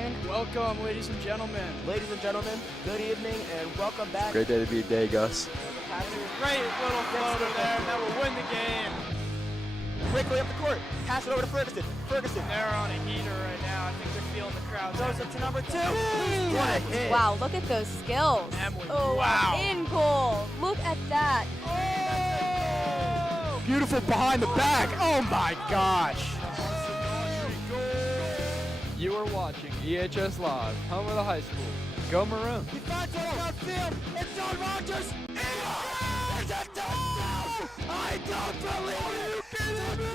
afternoon. Welcome, ladies and gentlemen. Ladies and gentlemen, good evening and welcome back. Great day to be a day, Gus. Great little floater there, and that will win the game. Quickly up the court, pass it over to Ferguson. They're on a heater right now. I think they're feeling the crowd. Goes up to number 2. What a hit. Wow, look at those skills. Emily, Oh, wow. in goal. Look at that. Oh! Beautiful behind the back. Oh my gosh. You are watching EHS Live, home of the high school. Go Maroon. He finds it downfield. It's John Rogers. There's a touchdown. I don't believe it. You kidding me?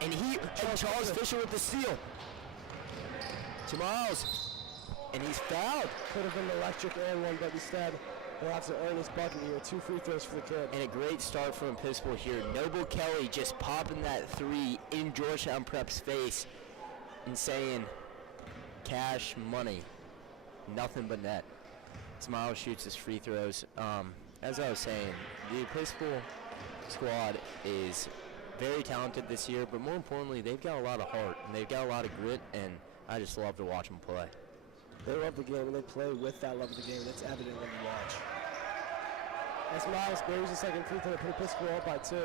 And Charles Fisher with the steal. To Miles. And he's fouled. Could have been electric and one, but instead he'll have to earn his bucket here. 2 free throws for the kid. And a great start from Episcopal here. Noble Kelly just popping that 3 in Georgetown Prep's face and saying, cash money, nothing but net. Miles shoots his free throws. As I was saying, the Episcopal squad is very talented this year, but more importantly, they've got a lot of heart and they've got a lot of grit, and I just love to watch them play. They love the game and they play with that love of the game. That's evident when you watch. As Miles buries the second free throw to put Episcopal up by 2.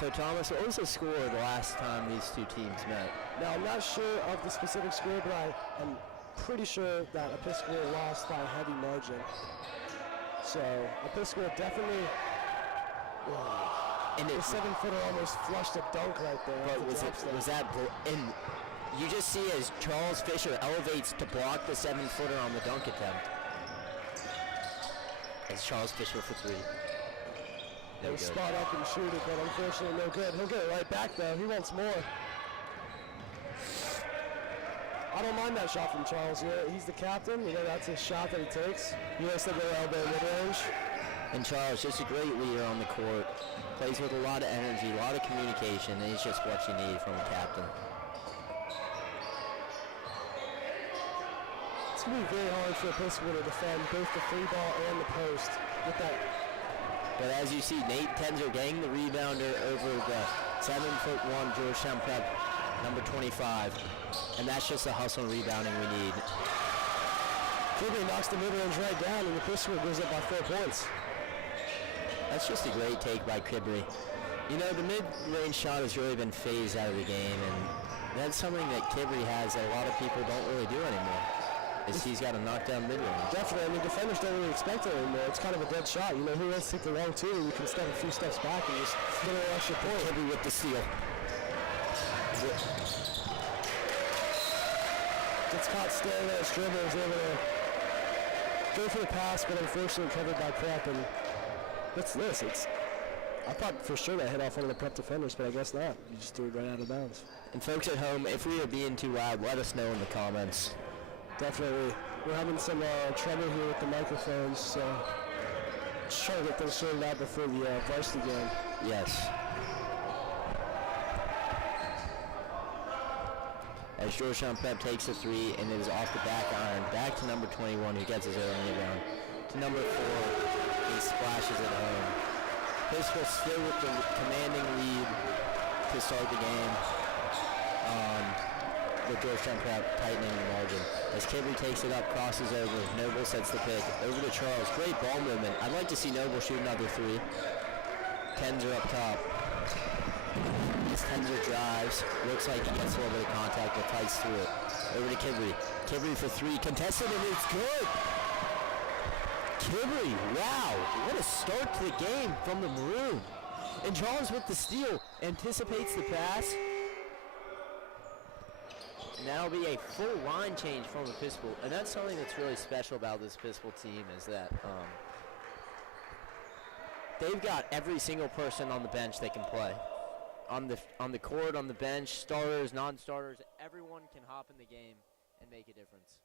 So Thomas, what was the score the last time these two teams met? Now I'm not sure of the specific score, but I am pretty sure that Episcopal lost by a heavy margin. So Episcopal definitely. And the 7-footer almost flushed a dunk right there. But was that and you just see as Charles Fisher elevates to block the 7-footer on the dunk attempt. As Charles Fisher for 3. He'll spot up and shoot it, but unfortunately no good. He'll get it right back though. He wants more. I don't mind that shot from Charles. He's the captain. That's a shot that he takes. He has to go elbow mid-range. And Charles, just a great leader on the court. Plays with a lot of energy, a lot of communication, and he's just what you need from a captain. It's going to be very hard for Episcopal to defend both the free ball and the post with that. But as you see, Nate Tenzer getting the rebounder over the 7'1" Georgetown Prep, number 25. And that's just the hustle and rebounding we need. Kibbe knocks the mid-range right down, and Episcopal goes up by 4 points. That's just a great take by Kibbe. The mid-range shot has really been phased out of the game, and that's something that Kibbe has that a lot of people don't really do anymore. He's got to knock down mid-range. Definitely. Defenders don't really expect it anymore. It's kind of a dead shot. Who wants to take the long two? You can step a few steps back and just get an extra point. Kibbe with the steal. Gets caught staring at his dribble. Is able to go for the pass, but unfortunately covered by Prep. And what's this? I thought for sure that hit off one of the Prep defenders, but I guess not. You just threw it right out of bounds. And folks at home, if we are being too loud, let us know in the comments. Definitely. We're having some trouble here with the microphones, so just trying to get things sorted out before the varsity game. Yes. As Georgetown Prep takes a three and it is off the back iron, back to number 21 who gets his own rebound. To number 4, he splashes it home. Episcopal still with the commanding lead to start the game. With Georgetown Prep tightening the margin. As Kibbe takes it up, crosses over, Noble sets the pick. Over to Charles, great ball movement. I'd like to see Noble shoot another three. Tenzer up top. As Tenzer drives, looks like he gets a little bit of contact, but fights through it. Over to Kibbe. Kibbe for 3, contested, and it's good! Kibbe, wow, what a start to the game from the Maroon. And Charles with the steal, anticipates the pass. And that'll be a full line change from Episcopal. And that's something that's really special about this Episcopal team is that they've got every single person on the bench that can play. On the court, on the bench, starters, non-starters, everyone can hop in the game and make a difference.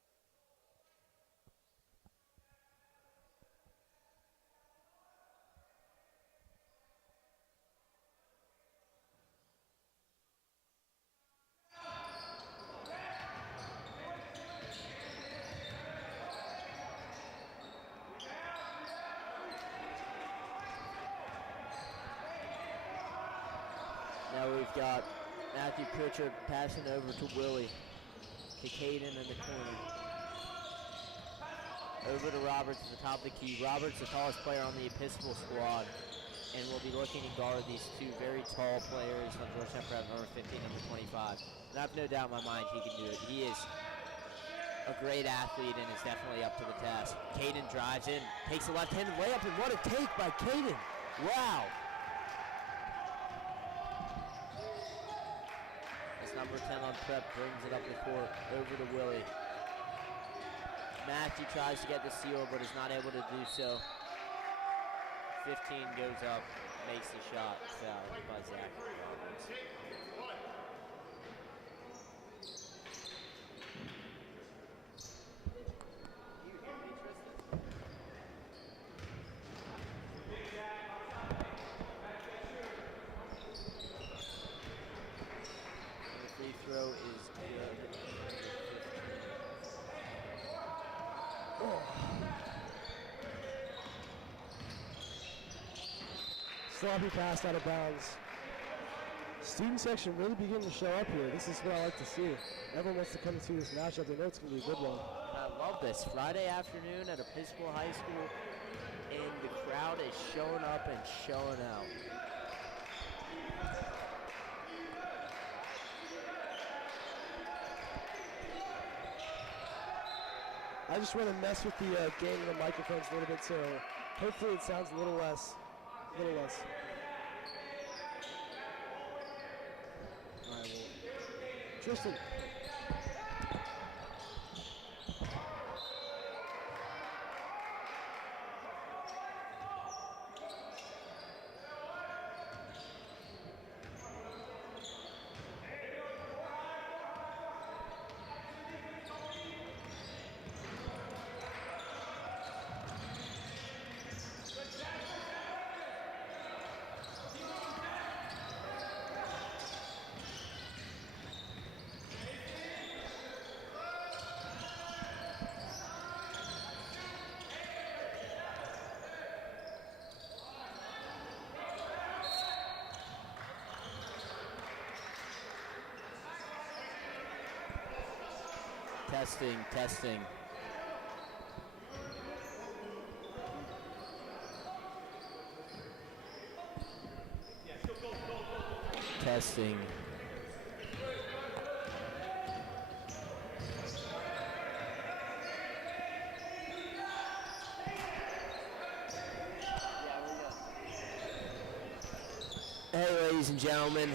Now we've got Matthew Pritchard passing over to Willie. To Caden in the corner. Over to Roberts at the top of the key. Roberts, the tallest player on the Episcopal squad. And will be looking to guard these two very tall players on Georgetown Prep, number 15, number 25. And I have no doubt in my mind he can do it. He is a great athlete and is definitely up to the task. Caden drives in, takes a left-handed layup, and what a take by Caden. Wow. Number 10 on Prep brings it up the court, over to Willie. Matthew tries to get the steal, but is not able to do so. 15 goes up, makes the shot, foul by Zach Roberts. Throw is good. Sloppy pass out of bounds. Student section really beginning to show up here. This is what I like to see. Everyone wants to come to this matchup. They know it's going to be a good one. I love this. Friday afternoon at Episcopal High School, and the crowd is showing up and showing out. I just want to mess with the gain of the microphones a little bit, so hopefully it sounds a little less. All right, well, Tristan. Testing, testing. Testing. Hey, ladies and gentlemen.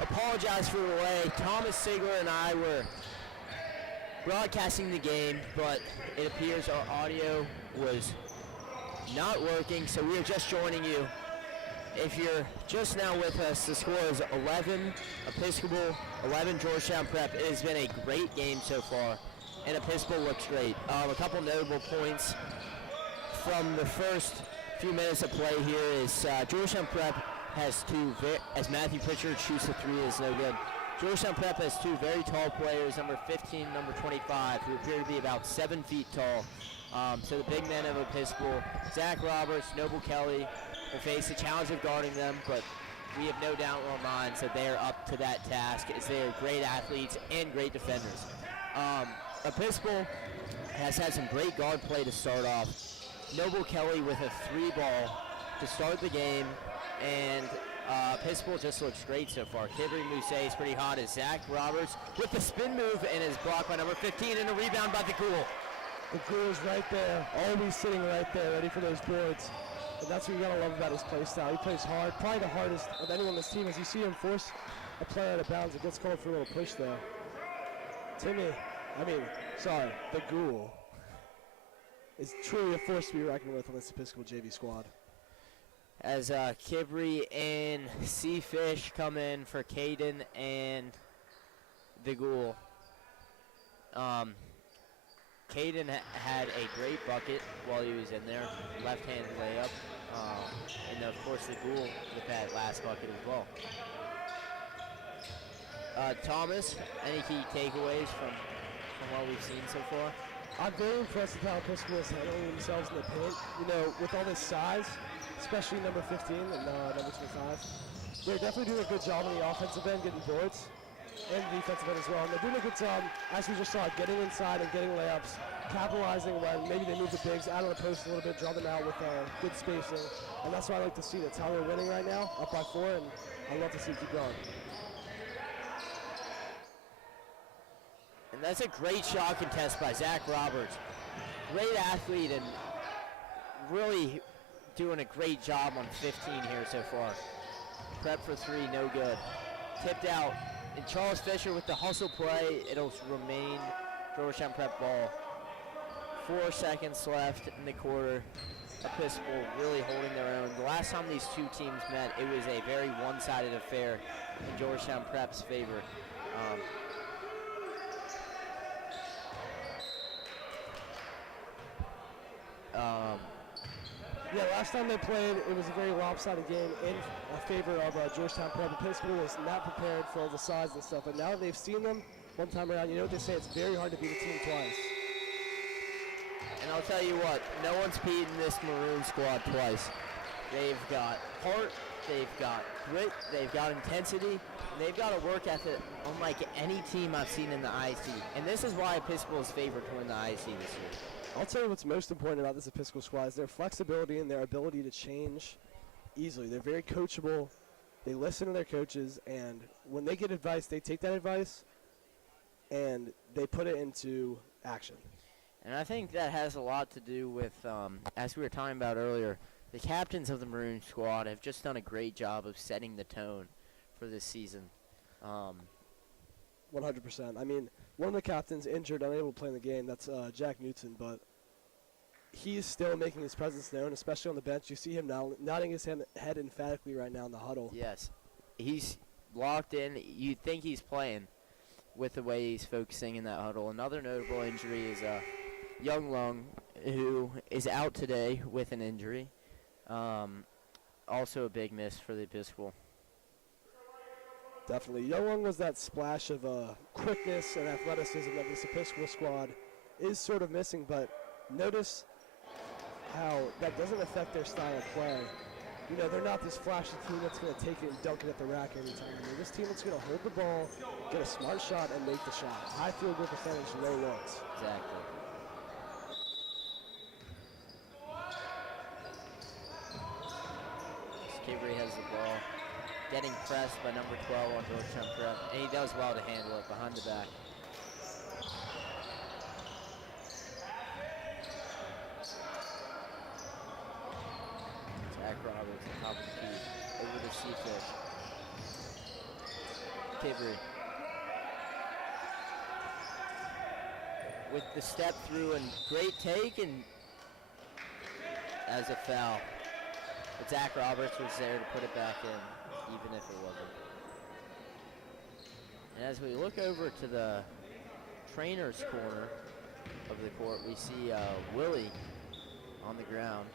Apologize for the delay. Thomas Sigler and I were broadcasting the game, but it appears our audio was not working, so we are just joining you. If you're just now with us, the score is 11 Episcopal, 11 Georgetown Prep. It has been a great game so far, and Episcopal looks great. A couple notable points from the first few minutes of play here is Georgetown Prep has two, as Matthew Pritchard shoots the three is no good. Georgetown Prep has two very tall players, number 15 and number 25, who appear to be about 7 feet tall. So the big men of Episcopal, Zach Roberts, Noble Kelly, will face the challenge of guarding them, but we have no doubt in our minds that they are up to that task, as they are great athletes and great defenders. Episcopal has had some great guard play to start off. Noble Kelly with a 3-ball to start the game, and Episcopal just looks great so far. Kibri Mousse is pretty hot as Zach Roberts with the spin move and is blocked by number 15 and a rebound by the Ghoul. The Ghoul is right there, always sitting right there, ready for those boards. And that's what you gotta love about his play style. He plays hard, probably the hardest of anyone on this team. As you see him force a player out of bounds, it gets called for a little push there. The Ghoul is truly a force to be reckoned with on this Episcopal JV squad. As Kibri and Seafish come in for Caden and the Ghoul. Caden had a great bucket while he was in there, left-handed layup, and of course the Ghoul with that last bucket as well. Thomas, any key takeaways from what we've seen so far? I'm very impressed with how Episcopal is handling themselves in the paint. You know, with all this size, especially number 15 and number 25, they're definitely doing a good job on the offensive end, getting boards, and the defensive end as well. And they're doing a good job, as we just saw, getting inside and getting layups, capitalizing when maybe they move the bigs out of the post a little bit, draw them out with good spacing. And that's what I like to see. That's how they're winning right now, up by 4, and I'd love to see it keep going. And that's a great shot contest by Zach Roberts. Great athlete and really doing a great job on 15 here so far. Prep for 3, no good. Tipped out. And Charles Fisher with the hustle play. It'll remain Georgetown Prep ball. 4 seconds left in the quarter. Episcopal really holding their own. The last time these two teams met, it was a very one-sided affair in Georgetown Prep's favor. Yeah, last time they played, it was a very lopsided game in favor of Georgetown Prep. Episcopal was not prepared for all the size and stuff, but now that they've seen them one time around, you know what they say, it's very hard to beat a team twice. And I'll tell you what, no one's beaten this Maroon squad twice. They've got heart, they've got grit, they've got intensity, and they've got a work ethic unlike any team I've seen in the IC. And this is why Episcopal is favored to win the IC this year. I'll tell you what's most important about this Episcopal squad is their flexibility and their ability to change easily. They're very coachable. They listen to their coaches, and when they get advice, they take that advice and they put it into action. And I think that has a lot to do with, as we were talking about earlier, the captains of the Maroon squad have just done a great job of setting the tone for this season. 100%. I mean, one of the captains injured, unable to play in the game. That's Jack Newton, but he's still making his presence known, especially on the bench. You see him now nodding his head emphatically right now in the huddle. Yes, he's locked in. You'd think he's playing with the way he's focusing in that huddle. Another notable injury is Young Lung, who is out today with an injury. Also a big miss for the Episcopal. Definitely. Young was that splash of quickness and athleticism that this Episcopal squad is sort of missing, but notice how that doesn't affect their style of play. you know, they're not this flashy team that's going to take it and dunk it at the rack every time. They're this team that's going to hold the ball, get a smart shot, and make the shot. High field goal percentage, low looks. Exactly. Cavery has the ball. Getting pressed by number 12 on Georgetown Prep. And he does well to handle it behind the back. Zach Roberts on top of the key. Over to Seafish. Cavery. With the step through and great take, and as a foul. But Zach Roberts was there to put it back in, even if it wasn't. And as we look over to the trainer's corner of the court, we see Willie on the ground.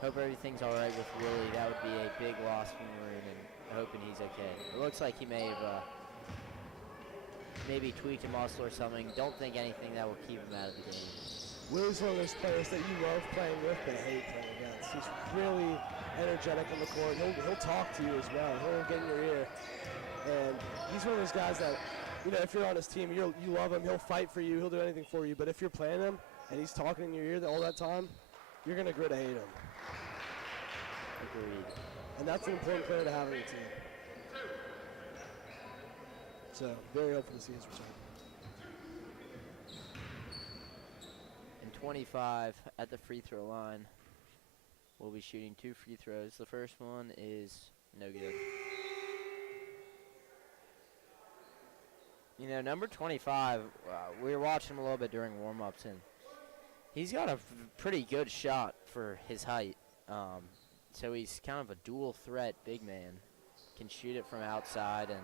Hope everything's all right with Willie. That would be a big loss for Maroon, and hoping he's okay. It looks like he may have maybe tweaked a muscle or something. Don't think anything that will keep him out of the game. Willie's one of those players that you love playing with but hate playing against. He's really energetic on the court. He'll talk to you as well. He'll get in your ear. And he's one of those guys that, you know, if you're on his team, you love him. He'll fight for you. He'll do anything for you. But if you're playing him and he's talking in your ear all that time, you're going to grow to hate him. Agreed. And that's an important player to have on your team. So, very hopeful to see his return. And 25 at the free throw line. We'll be shooting 2 free throws. The first one is no good. You know, number 25, we were watching him a little bit during warm-ups, and he's got a pretty good shot for his height. So he's kind of a dual threat big man. Can shoot it from outside and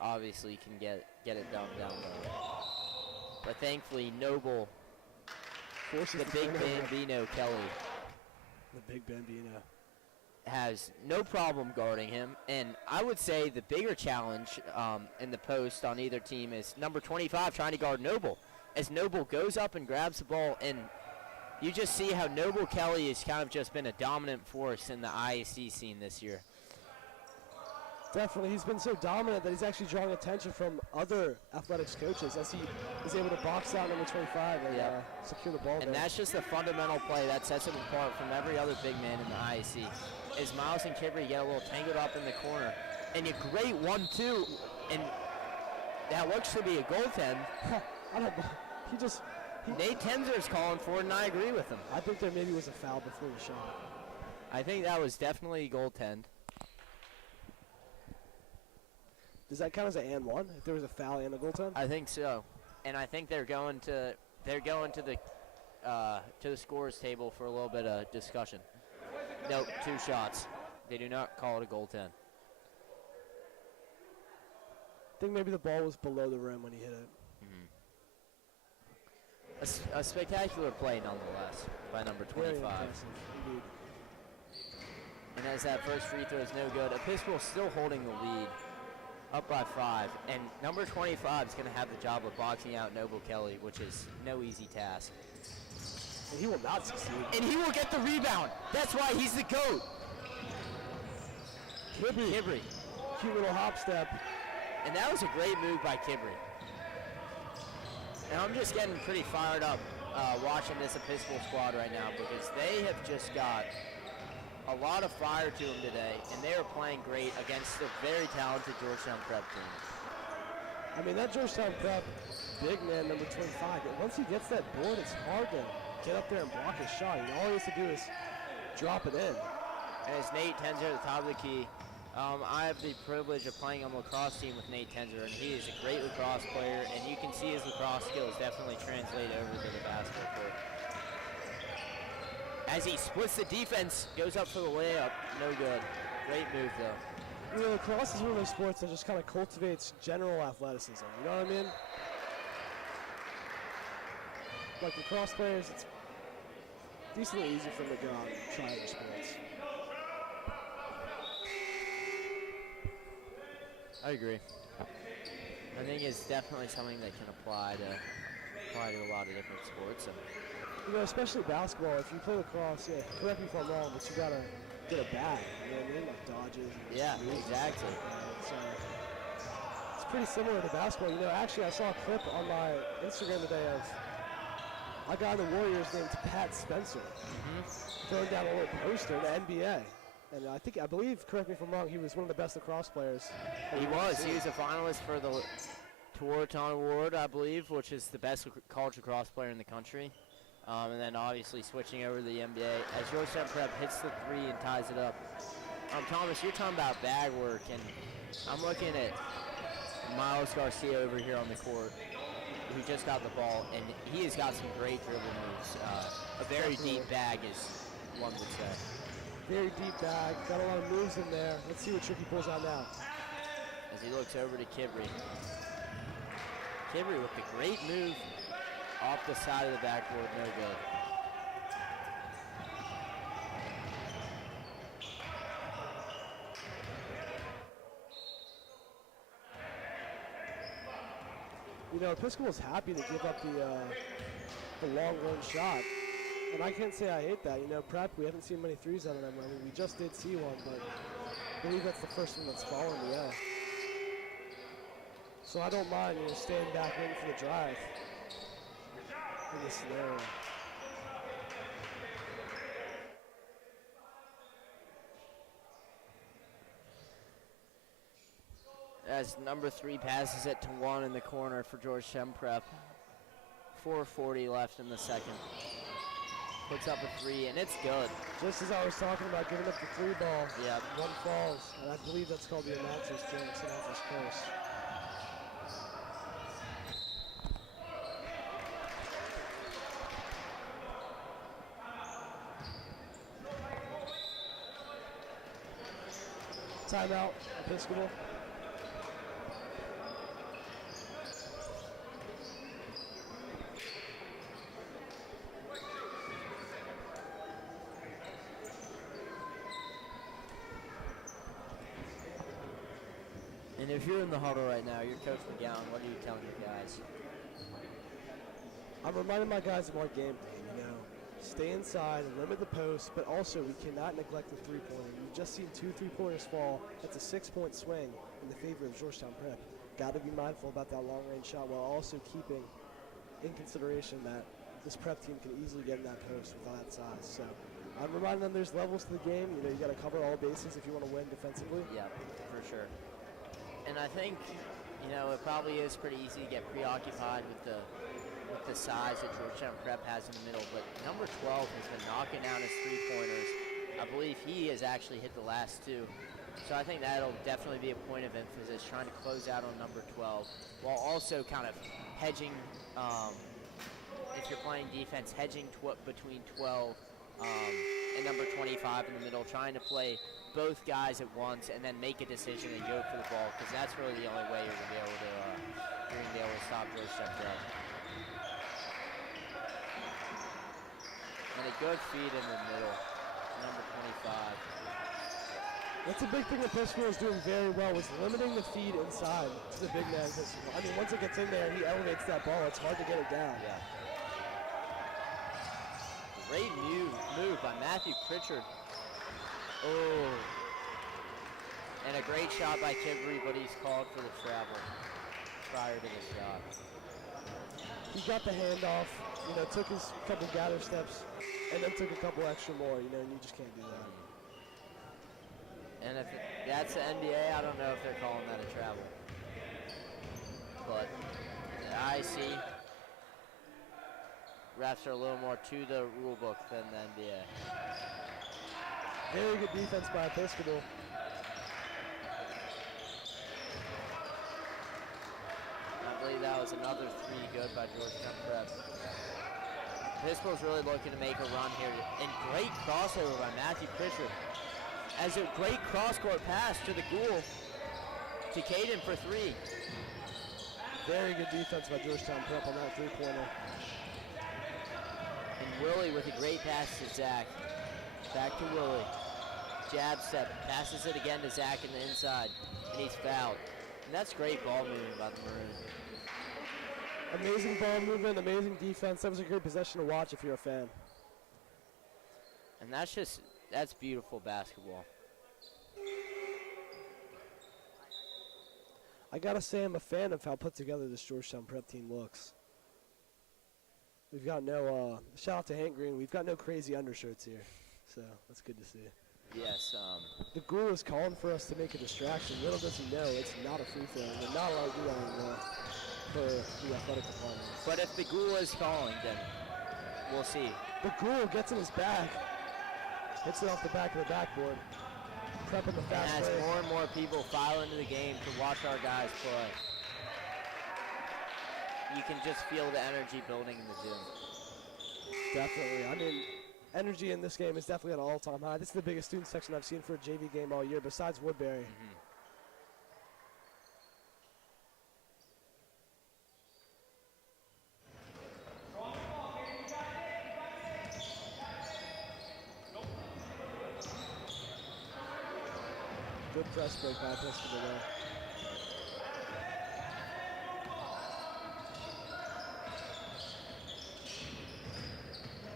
obviously can get it down low. But thankfully, Noble, the big Bambino Kelly, the big Bambino, has no problem guarding him. And I would say the bigger challenge in the post on either team is number 25 trying to guard Noble. As Noble goes up and grabs the ball, and you just see how Noble Kelly has kind of just been a dominant force in the IAC scene this year. Definitely. He's been so dominant that he's actually drawing attention from other athletics coaches as he is able to box out number 25 and secure the ball. And that's just a fundamental play that sets him apart from every other big man in the IAC. As Miles and Kibry get a little tangled up in the corner. And a great 1-2, and that looks to be a goaltend. Nate Tenzer is calling for it, and I agree with him. I think there maybe was a foul before the shot. I think that was definitely a goaltend. Does that count as an and one if there was a foul and a goaltend? I think so, and I think they're going to the scorers table for a little bit of discussion. Nope, 2 shots. They do not call it a goaltend. I think maybe the ball was below the rim when he hit it. A spectacular play nonetheless by number 25. Indeed. And as that first free throw is no good, Episcopal still holding the lead, up by 5. And number 25 is going to have the job of boxing out Noble Kelly, which is no easy task. And he will not succeed. And he will get the rebound. That's why he's the GOAT. Kibry. Cute little hop step. And that was a great move by Kibry. And I'm just getting pretty fired up watching this Episcopal squad right now because they have just got a lot of fire to them today, and they are playing great against a very talented Georgetown Prep team. I mean, that Georgetown Prep big man, number 25, once he gets that board, it's hard to get up there and block his shot. All he has to do is drop it in. And as Nate Tenzer at the top of the key, I have the privilege of playing on the lacrosse team with Nate Tenzer, and he is a great lacrosse player, and you can see his lacrosse skills definitely translate over to the basketball court. As he splits the defense, goes up for the layup, no good. Great move, though. You know, lacrosse is one of those sports that just kind of cultivates general athleticism, you know what I mean? Like lacrosse players, it's decently easy for them to go out and try other sports. I agree. I think it's definitely something that can apply to a lot of different sports. And You know, especially basketball, if you play lacrosse, yeah, correct me if I'm wrong, but you gotta get a bag, you know what I mean? Like dodges. And Yeah, screws and exactly. stuff like that. So it's pretty similar to basketball. You know, actually, I saw a clip on my Instagram today of a guy in the Warriors named Pat Spencer throwing down a little poster in the NBA. And I believe, correct me if I'm wrong, he was one of the best lacrosse players. He was a finalist for the Georgetown Award, I believe, which is the best college lacrosse player in the country. And then obviously switching over to the NBA as Georgetown Prep hits the three and ties it up. Thomas, you're talking about bag work, and I'm looking at Miles Garcia over here on the court, who just got the ball, and he has got some great dribble moves. A very deep bag, is one would say. Very deep bag, got a lot of moves in there. Let's see what Tricky pulls out now. As he looks over to Kibri. Kibri with a great move off the side of the backboard, no good. You know, Episcopal's happy to give up the long range shot. And I can't say I hate that. You know, Prep, we haven't seen many threes out of them. I mean, we just did see one, but I believe that's the first one that's fallen, yeah. So I don't mind, you know, staying back in for the drive in this scenario. As number 3 passes it to 1 in the corner for Georgetown Prep. 4:40 left in the second. Puts up a 3, and it's good. Just as I was talking about giving up the 3 ball, Yep. one falls, and I believe that's called the announcer's jinx, announcer's curse. Timeout, Episcopal. And if you're in the huddle right now, you're Coach McGowan, what are you telling your guys? I'm reminding my guys of our game plan, you know. Stay inside and limit the post, but also we cannot neglect the three-pointer. You've just seen 2 3-pointers fall. That's a 6-point swing in the favor of Georgetown Prep. Got to be mindful about that long-range shot while also keeping in consideration that this Prep team can easily get in that post with that size. So I'm reminding them there's levels to the game. You know, you got to cover all bases if you want to win defensively. Yeah, for sure. And I think, you know, it probably is pretty easy to get preoccupied with the size that Georgetown Prep has in the middle, but number 12 has been knocking down his three-pointers. I believe he has actually hit the last 2. So I think that'll definitely be a point of emphasis, trying to close out on number 12, while also kind of hedging, if you're playing defense, hedging between 12 and number 25 in the middle, trying to play both guys at once and then make a decision and go for the ball, because that's really the only way you're going to be able to stop Georgetown Prep. And a good feed in the middle, number 25. That's a big thing that Episcopal is doing very well, was limiting the feed inside to the big man. I mean, once it gets in there and he elevates that ball, it's hard to get it down. Yeah. Great move by Matthew Pritchard. Oh. And a great shot by Kibri, but he's called for the travel prior to the shot. He got the handoff, you know, took his couple gather steps, and then took a couple extra more, you know, and you just can't do that. And if that's the NBA, I don't know if they're calling that a travel. But I see refs are a little more to the rule book than the NBA. Very good defense by Episcopal. I believe that was another 3 good by Georgetown Prep. Episcopal's really looking to make a run here. And great crossover by Matthew Pritchard. As a great cross-court pass to the Ghoul, to Caden for 3. Very good defense by Georgetown Prep on that three-pointer. And Willie with a great pass to Zach. Back to Willie. Jab step, passes it again to Zach in the inside, and he's fouled. And that's great ball moving by the Maroon. Amazing ball movement, amazing defense. That was a great possession to watch if you're a fan. And that's beautiful basketball. I gotta say I'm a fan of how put together this Georgetown prep team looks. We've got no, shout out to Hank Green, we've got no crazy undershirts here. So that's good to see. Yes. The ghoul is calling for us to make a distraction. Little does he know it's not a free throw. And they're not allowed to do that anymore for the athletic department. But if the ghoul is calling, then we'll see. The ghoul gets in his bag. Hits it off the back of the backboard. Prepping the fast And as break. more and more people file into the game to watch our guys play, you can just feel the energy building in the gym. Definitely. I mean, energy in this game is definitely at an all-time high. This is the biggest student section I've seen for a JV game all year, besides Woodbury. Good press break by Episcopal there.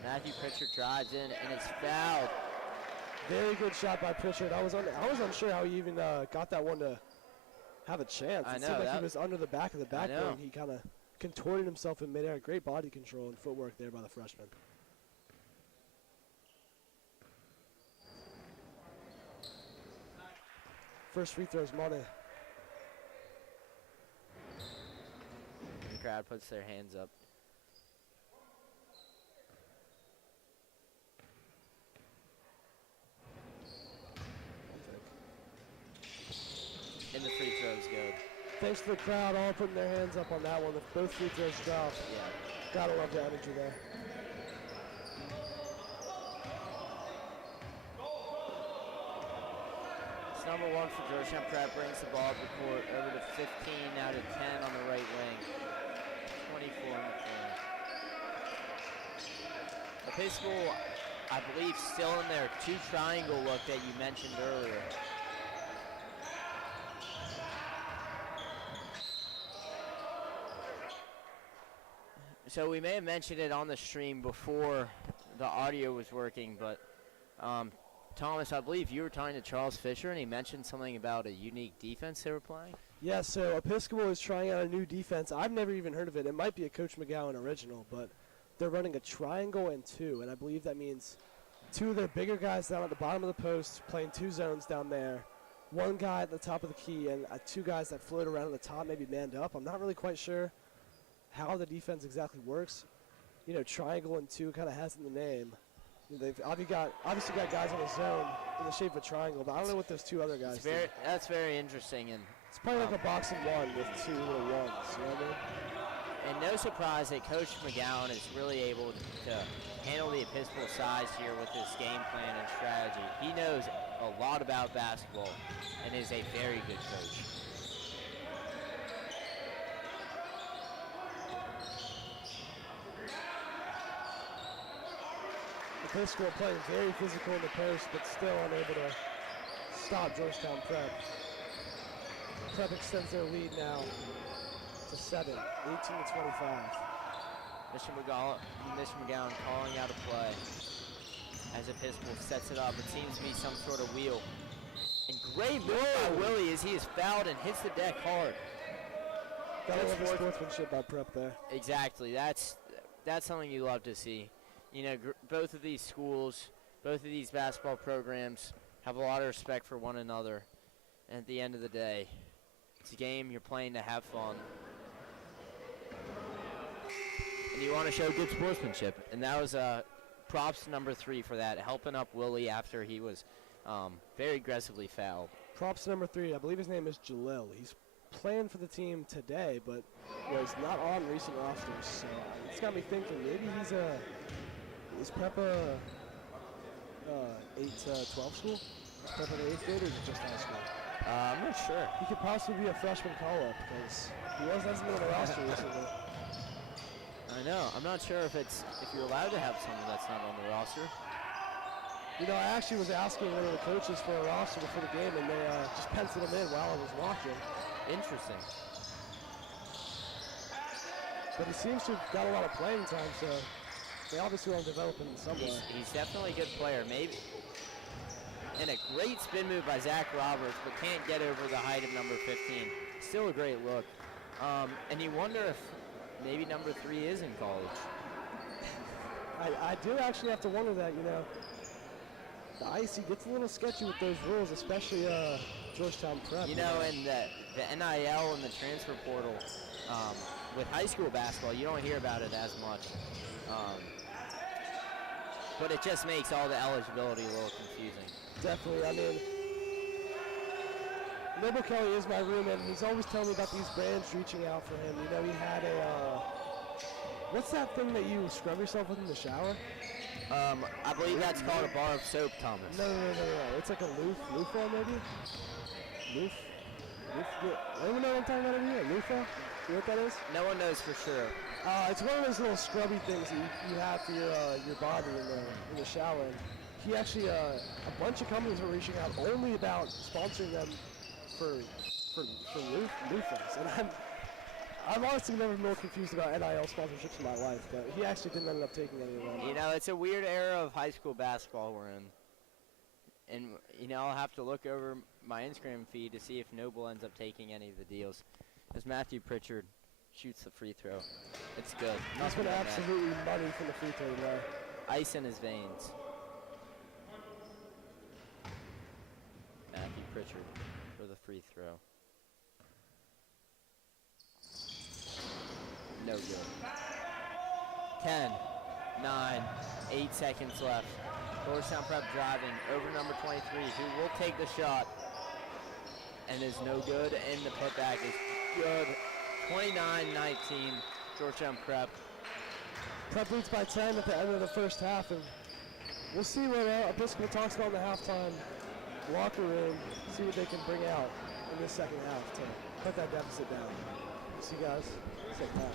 Matthew Pritchard drives in, and it's fouled. Very good shot by Pritchard. I was unsure how he even got that one to have a chance. I It know, seemed like that- he was under the back of the I know. backboard. He kind of contorted himself in midair. Great body control and footwork there by the freshman. First free throw's money. The crowd puts their hands up. And the free throw's good. Thanks to the crowd all putting their hands up on that one. Both free throws dropped. Yeah. Gotta love the energy there. It's number 1 for Georgetown Prep, brings the ball up the court over to 15, now to 10 on the right wing. 24 in the corner. Episcopal, I believe, still in their 2 triangle look that you mentioned earlier. So we may have mentioned it on the stream before the audio was working, but Thomas, I believe you were talking to Charles Fisher, and he mentioned something about a unique defense they were playing. Yeah, so Episcopal is trying out a new defense. I've never even heard of it. It might be a Coach McGowan original, but they're running a triangle and 2, and I believe that means 2 of their bigger guys down at the bottom of the post playing 2 zones down there, 1 guy at the top of the key, and 2 guys that float around at the top, maybe manned up. I'm not really quite sure how the defense exactly works. You know, triangle and 2 kind of has in the name. They've obviously got guys on the zone in the shape of a triangle, but I don't know what those 2 other guys do. That's very interesting. And it's probably like a boxing 1 with 2 little ones, you know what I mean? And no surprise that Coach McGowan is really able to handle the Episcopal size here with his game plan and strategy. He knows a lot about basketball and is a very good coach. Episcopal playing very physical in the post, but still unable to stop Georgetown Prep. Prep extends their lead now to 7, 18 to 25. Mr. McGowan calling out a play as Episcopal sets it up. It seems to be some sort of wheel. And great move by Willie as he is fouled and hits the deck hard. Gotta love the sportsmanship by Prep there. Exactly. That's something you love to see. You know, both of these schools, both of these basketball programs have a lot of respect for one another. And at the end of the day, it's a game you're playing to have fun. And you want to show good sportsmanship. And that was props to number 3 for that, helping up Willie after he was very aggressively fouled. Props to number 3. I believe his name is Jalil. He's playing for the team today, but was not on recent rosters. So it's got me thinking maybe is Prep a 8 to 12 school? Is Prep an 8th grade or is it just high school? I'm not sure. He could possibly be a freshman call-up because he hasn't been on the roster recently. I know. I'm not sure if you're allowed to have someone that's not on the roster. You know, I actually was asking one of the coaches for a roster before the game, and they just penciled him in while I was watching. Interesting. but he seems to have got a lot of playing time, so they obviously want to develop him in some way. He's definitely a good player. Maybe. And a great spin move by Zach Roberts, but can't get over the height of number 15. Still a great look. And you wonder if maybe number 3 is in college. I do actually have to wonder that, you know. The IC gets a little sketchy with those rules, especially Georgetown Prep. You know, and the NIL and the transfer portal, with high school basketball, you don't hear about it as much. But it just makes all the eligibility a little confusing. Definitely. I mean, Noble Kelly is my roommate, and he's always telling me about these brands reaching out for him. You know, he had a, what's that thing that you scrub yourself with in the shower? I believe that's called a bar of soap, Thomas. No. It's like a loofah, maybe? Loof? Anyone know what I'm talking about over here? Loofah? You know what that is? No one knows for sure. It's one of those little scrubby things that you have for your body in the shower. And he actually, a bunch of companies were reaching out only about sponsoring them for loofahs. And I'm honestly never more confused about NIL sponsorships in my life, but he actually didn't end up taking any of them. You know, it's a weird era of high school basketball we're in. And, you know, I'll have to look over my Instagram feed to see if Noble ends up taking any of the deals. As Matthew Pritchard shoots the free throw. It's good. He's been absolutely muddy from the free throw today. Ice in his veins. Matthew Pritchard for the free throw. No good. 10, 9, 8 seconds left. Georgetown Prep driving over number 23, who will take the shot and is no good, and the putback is good. 29-19, Georgetown Prep. Prep leads by 10 at the end of the first half, and we'll see what Episcopal talks about in the halftime locker room, see what they can bring out in this second half to put that deficit down. See you guys, second half.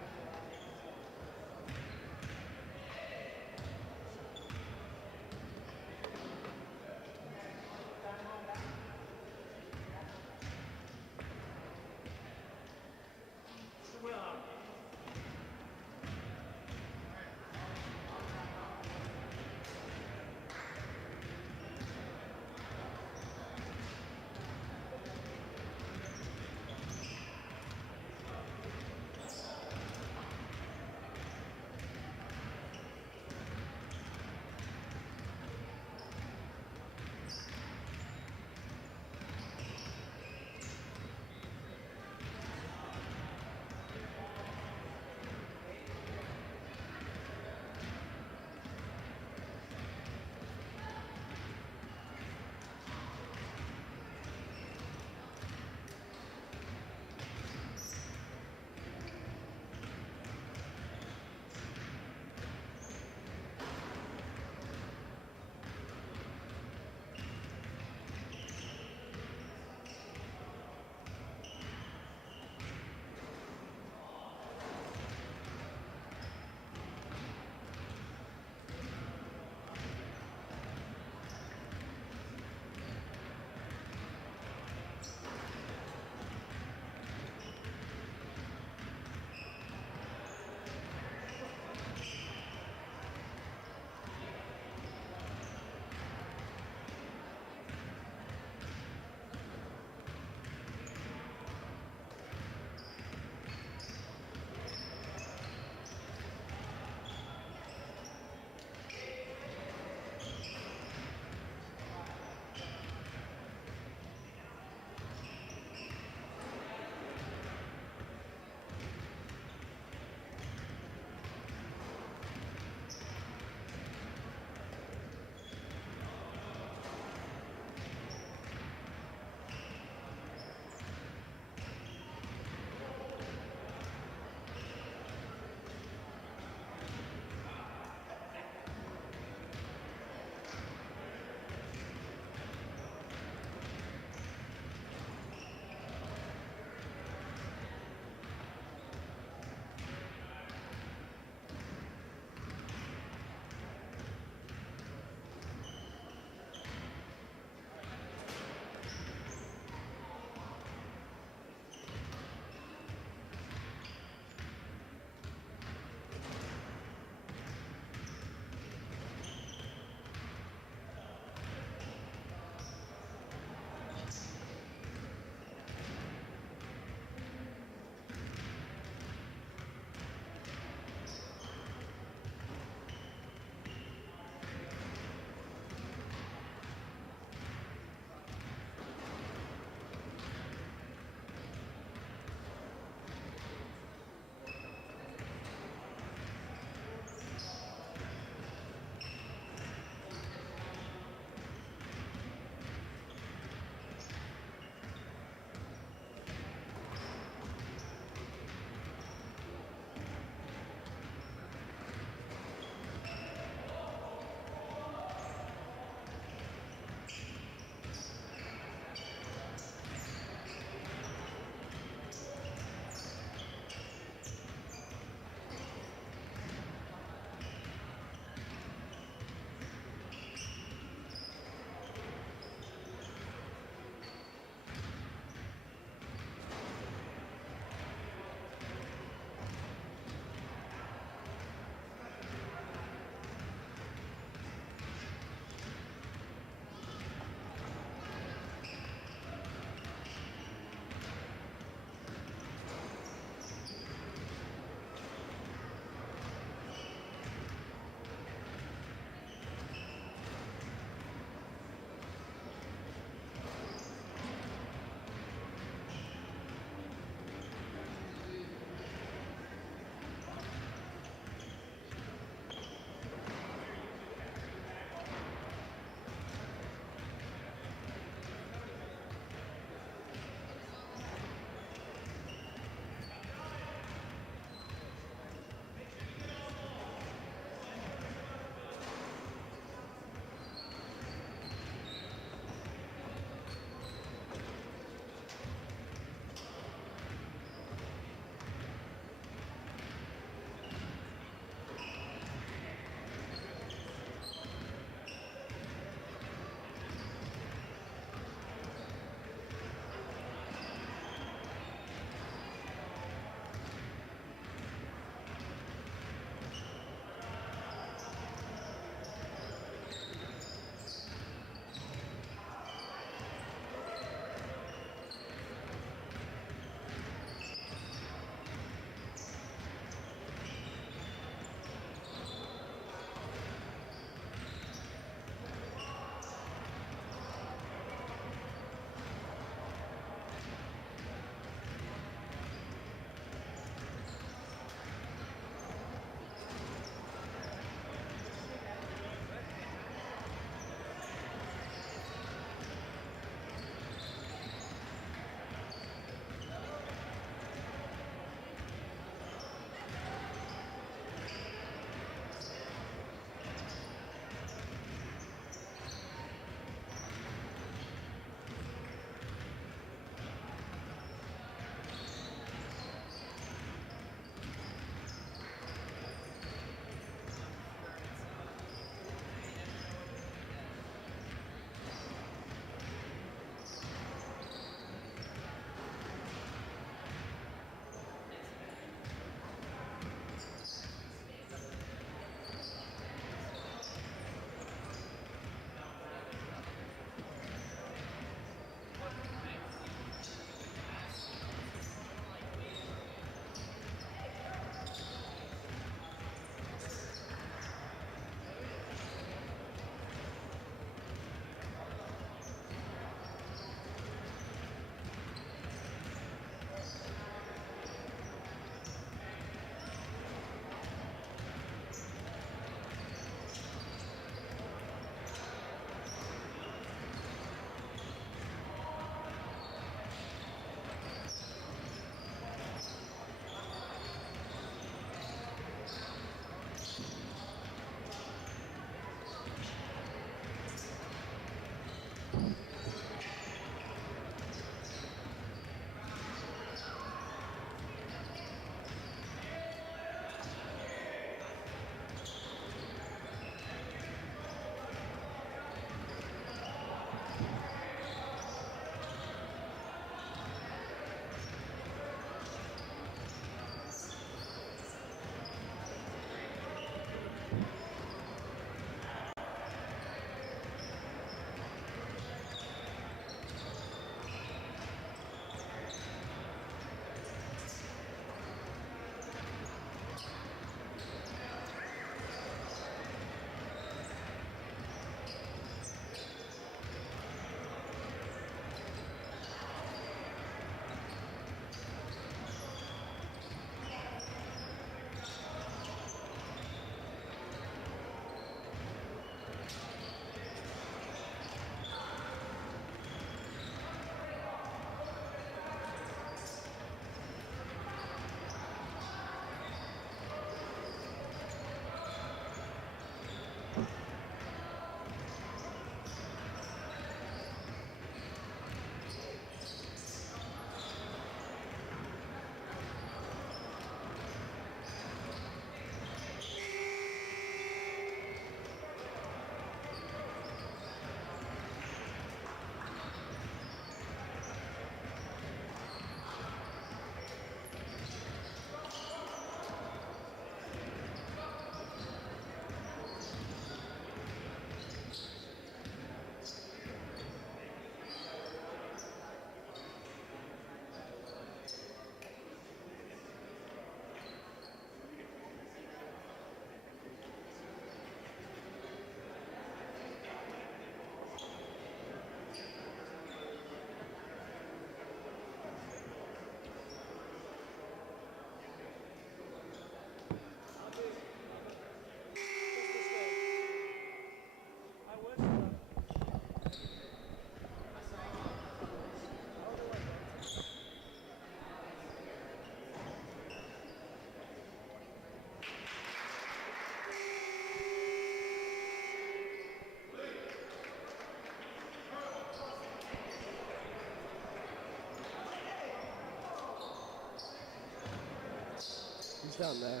He's down there.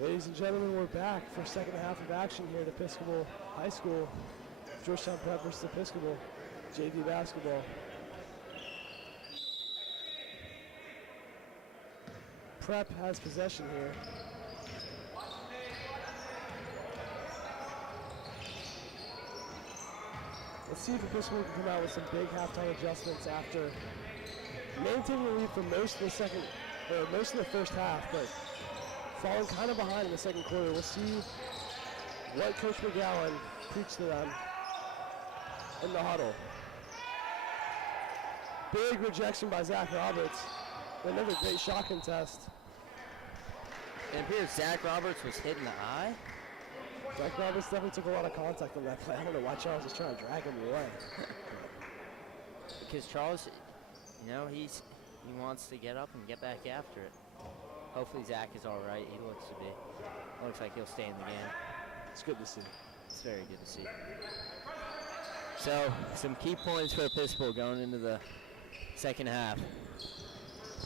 Ladies and gentlemen, we're back for second half of action here at Episcopal High School. Georgetown Prep versus Episcopal JV basketball. Prep has possession here. Let's see if Episcopal can come out with some big halftime adjustments after maintaining the lead for most of the first half, but falling kind of behind in the second quarter. We'll see what Coach McGowan preached to them in the huddle. Big rejection by Zach Roberts. Another great shot contest. It appears Zach Roberts was hit in the eye. Zach Roberts definitely took a lot of contact on that play. I don't know why Charles was trying to drag him away. Because Charles, you know, he wants to get up and get back after it. Hopefully Zach is all right. He looks to be. Looks like he'll stay in the game. It's good to see. It's very good to see. So, some key points for Episcopal going into the second half.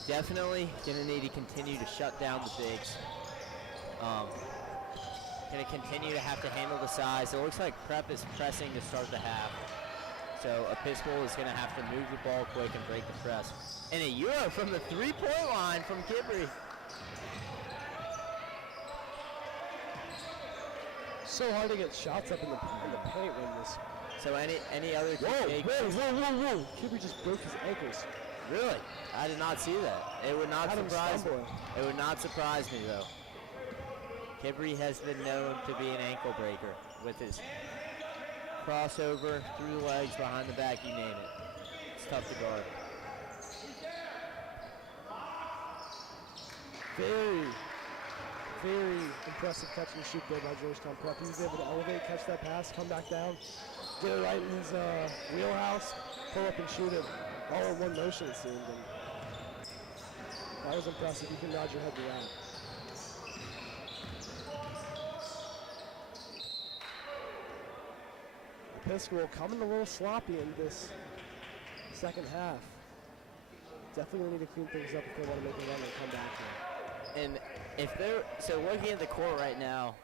Definitely going to need to continue to shut down the bigs. Going to continue to have to handle the size. It looks like Prep is pressing to start the half. So Episcopal is going to have to move the ball quick and break the press. And a Euro from the three-point line from Kibri. So hard to get shots up in the paint when this. So any other Whoa. Kibri just broke his ankles. Really? I did not see that. It would not surprise me. It would not surprise me though. Kibri has been known to be an ankle breaker with his crossover, through the legs, behind the back, you name it. It's tough to guard. Very impressive catch and shoot there by Georgetown Prep. He was able to elevate, catch that pass, come back down, get it right in his wheelhouse, pull up and shoot it all in one motion, it seemed. And that was impressive. You can nod your head to that. Episcopal coming a little sloppy in this second half. Definitely going to need to clean things up if they want to make a run and come back here. And if they're, so looking at the court right now,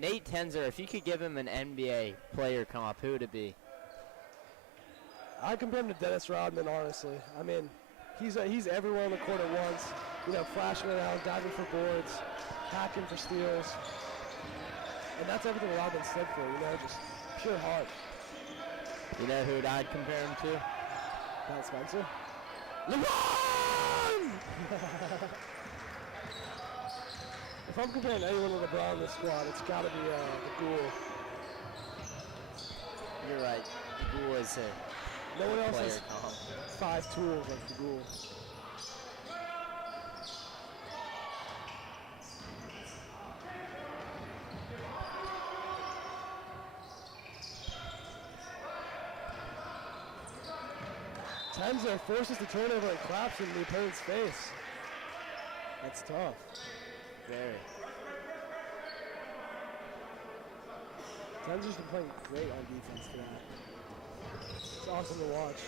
Nate Tenzer, if you could give him an NBA player comp, who would it be? I'd compare him to Dennis Rodman, honestly. I mean, he's everywhere on the court at once. You know, flashing around, diving for boards, hacking for steals. And that's everything Rodman stood for, you know, just pure heart. You know who I'd compare him to? Pat Spencer? LeBron! If I'm comparing anyone to LeBron in this squad, it's got to be the Ghoul. You're right. The Ghoul is a no one else player has comp. 5 tools like the Ghoul. Tenzer forces the turnover and claps in the opponent's face. That's tough. Very. Tenzer's been playing great on defense today. It's awesome to watch.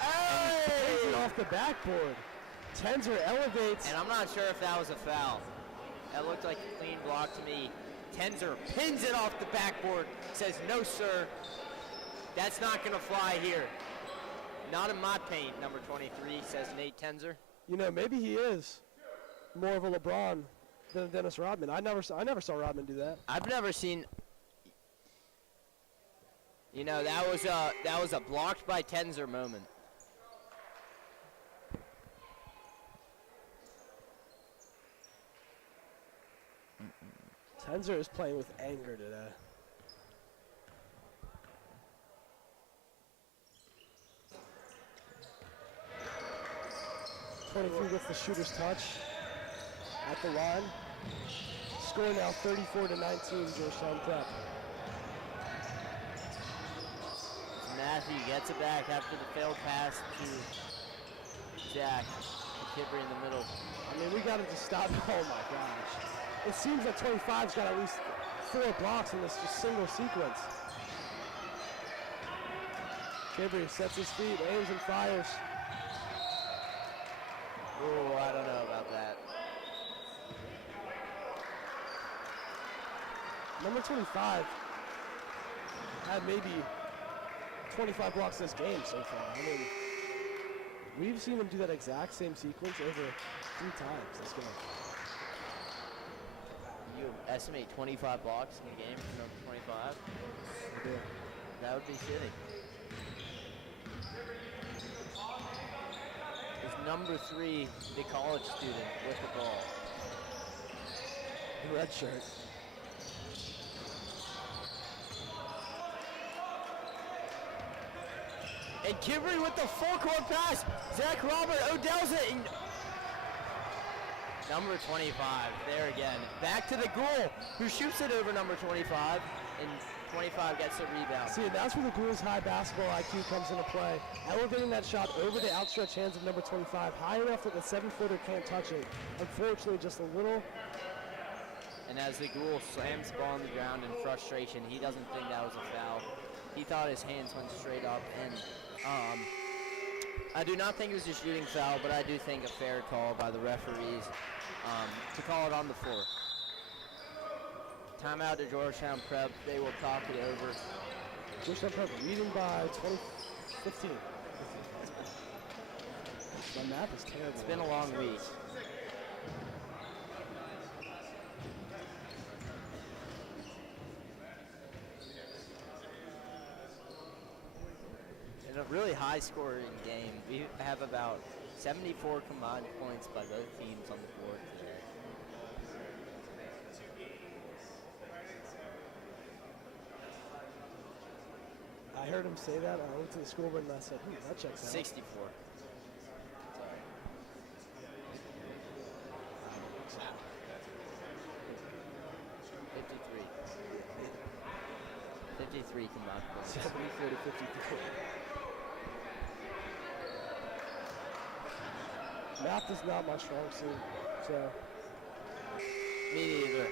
Hey! He plays it off the backboard. Tenzer elevates. And I'm not sure if that was a foul. That looked like a clean block to me. Tenzer pins it off the backboard, says, no, sir. That's not going to fly here. Not in my paint, number 23, says Nate Tenzer. You know, maybe he is more of a LeBron than Dennis Rodman. I never saw Rodman do that. I've never seen, you know, that was a blocked by Tenzer moment. Tenzer is playing with anger today. Twenty-three gets the shooter's touch at the line. Score now 34-19, Georgetown Prep. Matthew gets it back after the failed pass to Zach. Kibbery in the middle. I mean, we got to just stop. Oh, my gosh. It seems like 25's got at least 4 blocks in this just single sequence. Kibbery sets his feet, aims and fires. Oh, I don't know about that. Number 25 had maybe 25 blocks this game so far. I mean, we've seen him do that exact same sequence over 3 times this game. You estimate 25 blocks in a game for number 25? I do. That would be shitty. Is number 3 the college student with the ball? The red shirt. And Kibbery with the full court pass. Zach Robert Odell's it. And number 25, there again. Back to the Ghoul, who shoots it over number 25, and 25 gets the rebound. See, that's where the Ghoul's high basketball IQ comes into play. Elevating that shot over the outstretched hands of number 25, high enough that the 7-footer can't touch it. Unfortunately, just a little. And as the Ghoul slams the ball on the ground in frustration, he doesn't think that was a foul. He thought his hands went straight up, and I do not think it was a shooting foul, but I do think a fair call by the referees to call it on the floor. Timeout to Georgetown Prep. They will talk it over. Georgetown Prep leading by 15. My math is terrible. It's been a long week. In a really high-scoring game, we have about 74 combined points by both teams on the board today. I heard him say that. I went to the scoreboard and I said, that checks out. 64. Sorry. 53 combined points. 73 to 53. Math is not my strong suit, so. Me neither.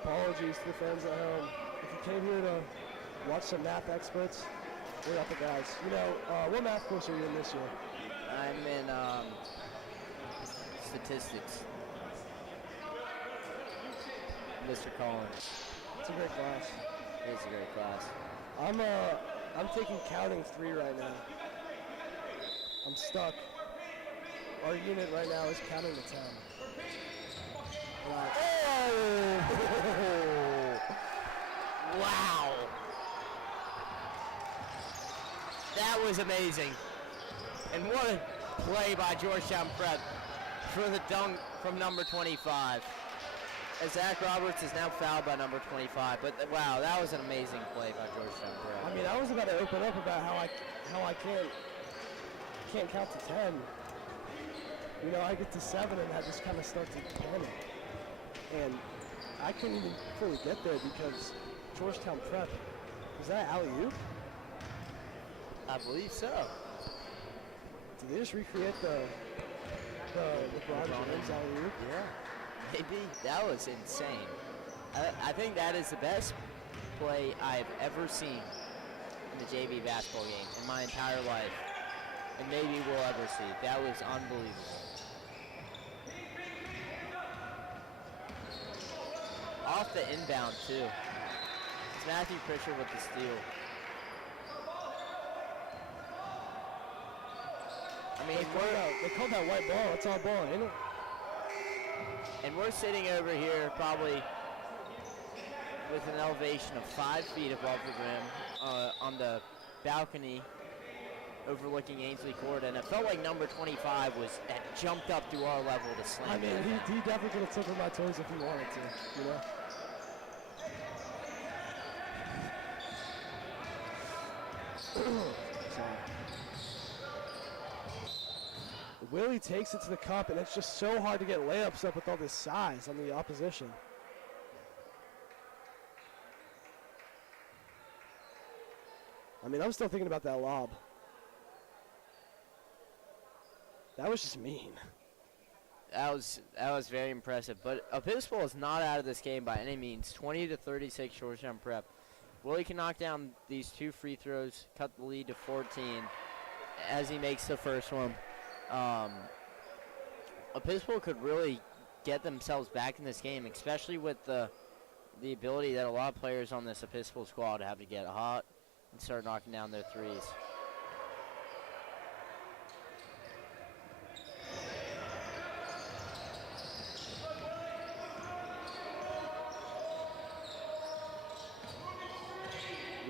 Apologies to the fans at home. If you came here to watch some math experts, we're not the guys. You know, what math course are you in this year? I'm in statistics. Mr. Collins. It's a great class. It is a great class. I'm taking counting 3 right now. I'm stuck. Our unit right now is counting to 10. Right. Oh! Wow! That was amazing. And what a play by Georgetown Prep for the dunk from number 25. As Zach Roberts is now fouled by number 25. But wow, that was an amazing play by Georgetown Prep. I mean, I was about to open up about how I can't count to 10. You know, I get to 7 and I just kind of start to panic. And I couldn't even fully get there because Georgetown Prep, was that alley-oop? I believe so. Did they just recreate the LeBron James alley-oop? Yeah. Maybe. That was insane. I think that is the best play I've ever seen in the JV basketball game in my entire life. And maybe we'll ever see. That was unbelievable. Off the inbound, too. It's Matthew Pritchard with the steal. I mean, they called that white ball. It's all ball, ain't it? And we're sitting over here probably with an elevation of 5 feet above the rim on the balcony overlooking Ainsley Court, and it felt like number 25 jumped up to our level to slam. I mean, he definitely could have tickled my toes if he wanted to, you know? Willie takes it to the cup, and it's just so hard to get layups up with all this size on the opposition. I mean, I'm still thinking about that lob. That was just mean. That was very impressive. But Episcopal is not out of this game by any means. 20-36 Georgetown Prep. Willie can knock down these 2 free throws, cut the lead to 14 as he makes the first one. Episcopal could really get themselves back in this game, especially with the ability that a lot of players on this Episcopal squad have to get hot and start knocking down their threes.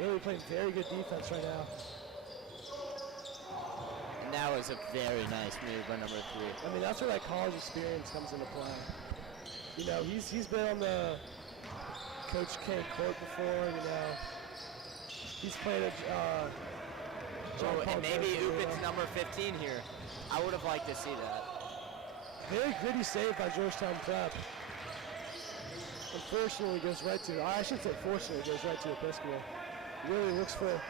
Really playing very good defense right now. And that was a very nice move by number 3. I mean, that's where that college experience comes into play. You know, he's been on the Coach K court before, you know. He's played at John Paul and maybe Jones, Upin's number 15 here. I would have liked to see that. Very gritty save by Georgetown Prep. Unfortunately, goes right to, I should say fortunately, goes right to Episcopal. Really looks for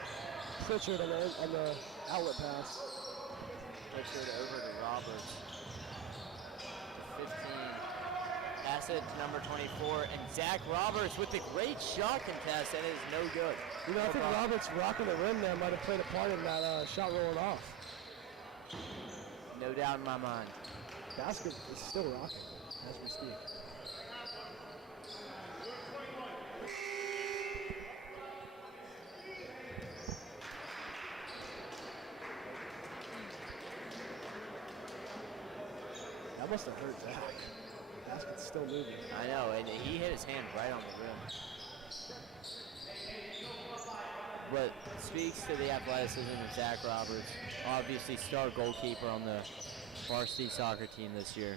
Pritchard on the outlet pass. Pritchard over to Roberts. 15. Pass it to number 24, and Zach Roberts with the great shot contest, and it is no good. You know, I think Roberts rocking the rim there might have played a part in that shot rolling off. No doubt in my mind. Basket is still rocking as we speak. That must have hurt Zach. Basket's still moving. I know, and he hit his hand right on the rim. But speaks to the athleticism of Zach Roberts, obviously star goalkeeper on the varsity soccer team this year.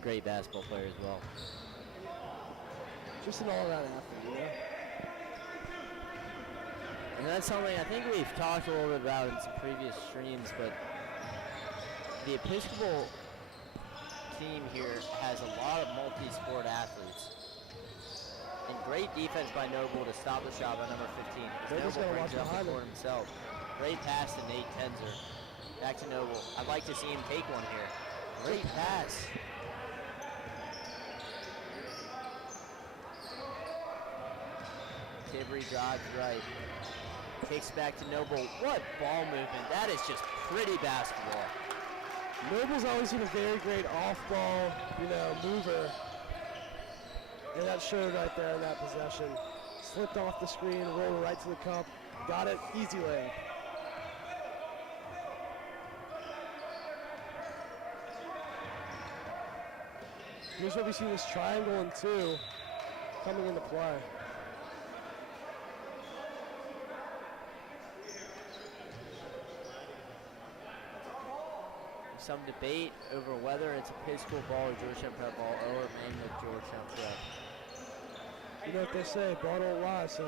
Great basketball player as well. Just an all-around athlete, you know? And that's something I think we've talked a little bit about in some previous streams, but the Episcopal team here has a lot of multi-sport athletes. And great defense by Noble to stop the shot by number 15. Noble's Noble gonna brings it watch up the behind court himself. Great pass to Nate Tenzer. Back to Noble. I'd like to see him take one here. Great pass. Tibri drives right. Takes back to Noble. What ball movement. That is just pretty basketball. Noble's always been a very great off-ball, you know, mover. And that showed right there in that possession. Slipped off the screen, rolled right to the cup. Got it, easy lay. Here's what we see, this triangle and 2 coming into play. Some debate over whether it's Episcopal ball or Georgetown Prep ball, or remain with Georgetown Prep. You know what they say, ball don't lie, so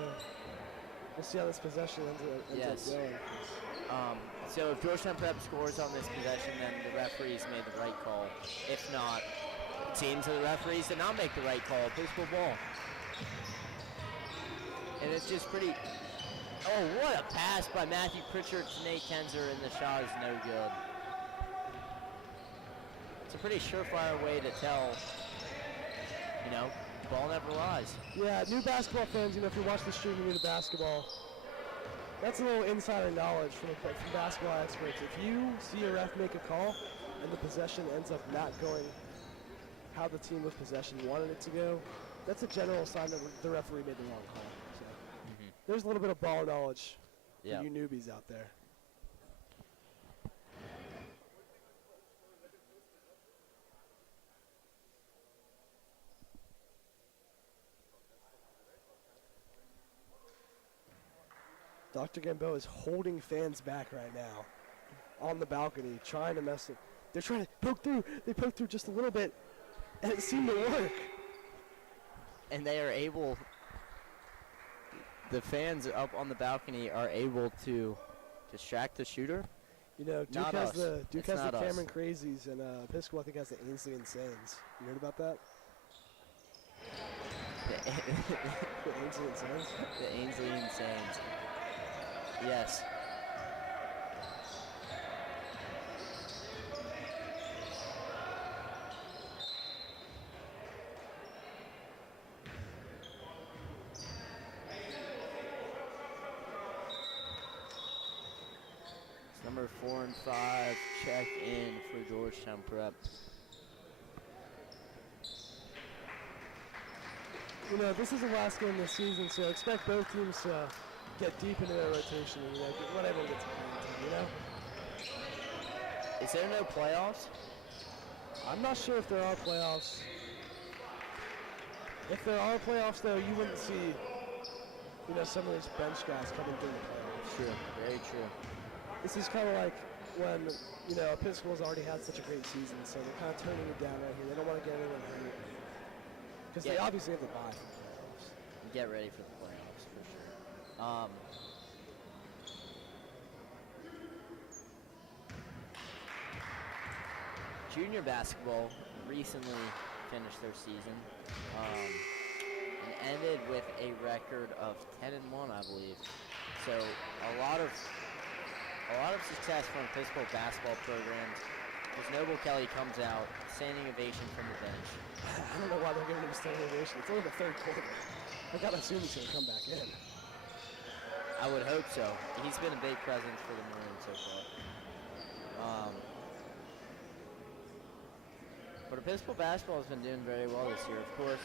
we'll see how this possession ends up going. So if Georgetown Prep scores on this possession, then the referees made the right call. If not, it seems that the referees did not make the right call. Episcopal ball. And it's just pretty... Oh, what a pass by Matthew Pritchard to Nate Tenzer, and the shot is no good. It's a pretty surefire way to tell, you know, ball never lies. Yeah, new basketball fans, you know, if you watch the stream, you're new to basketball. That's a little insider knowledge from basketball experts. If you see a ref make a call and the possession ends up not going how the team with possession wanted it to go, that's a general sign that the referee made the wrong call. So there's a little bit of ball knowledge for you newbies out there. Dr. Gamboa is holding fans back right now on the balcony, trying to mess it. They're trying to poke through. They poke through just a little bit, and it seemed to work. And they are able, the fans up on the balcony are able to distract the shooter. You know, Duke has the Cameron Crazies, and Episcopal I think has the Ainsley Insanes. You heard about that? The Ainsley Insanes? The Ainsley Insanes. number 4 and 5 check in for Georgetown Prep. You know, this is the last game of the season, so expect both teams to get deep into their rotation and, let everyone get to play, Is there no playoffs? I'm not sure if there are playoffs. If there are playoffs, though, you wouldn't see, some of these bench guys coming through the playoffs. True, very true. This is kind of like when, Episcopal's already had such a great season, so they're kind of turning it down right here. They don't want to get anyone hurt. Because they obviously have the bye for the playoffs. Get ready for the playoffs, for sure. Junior basketball recently finished their season and ended with a record of 10-1, I believe. So a lot of success from Episcopal basketball programs. As Noble Kelly comes out, standing ovation from the bench. I don't know why they're giving him a standing ovation. It's only the third quarter. I gotta assume he's gonna come back in. I would hope so. He's been a big presence for the Maroons so far. But Episcopal basketball has been doing very well this year. Of course,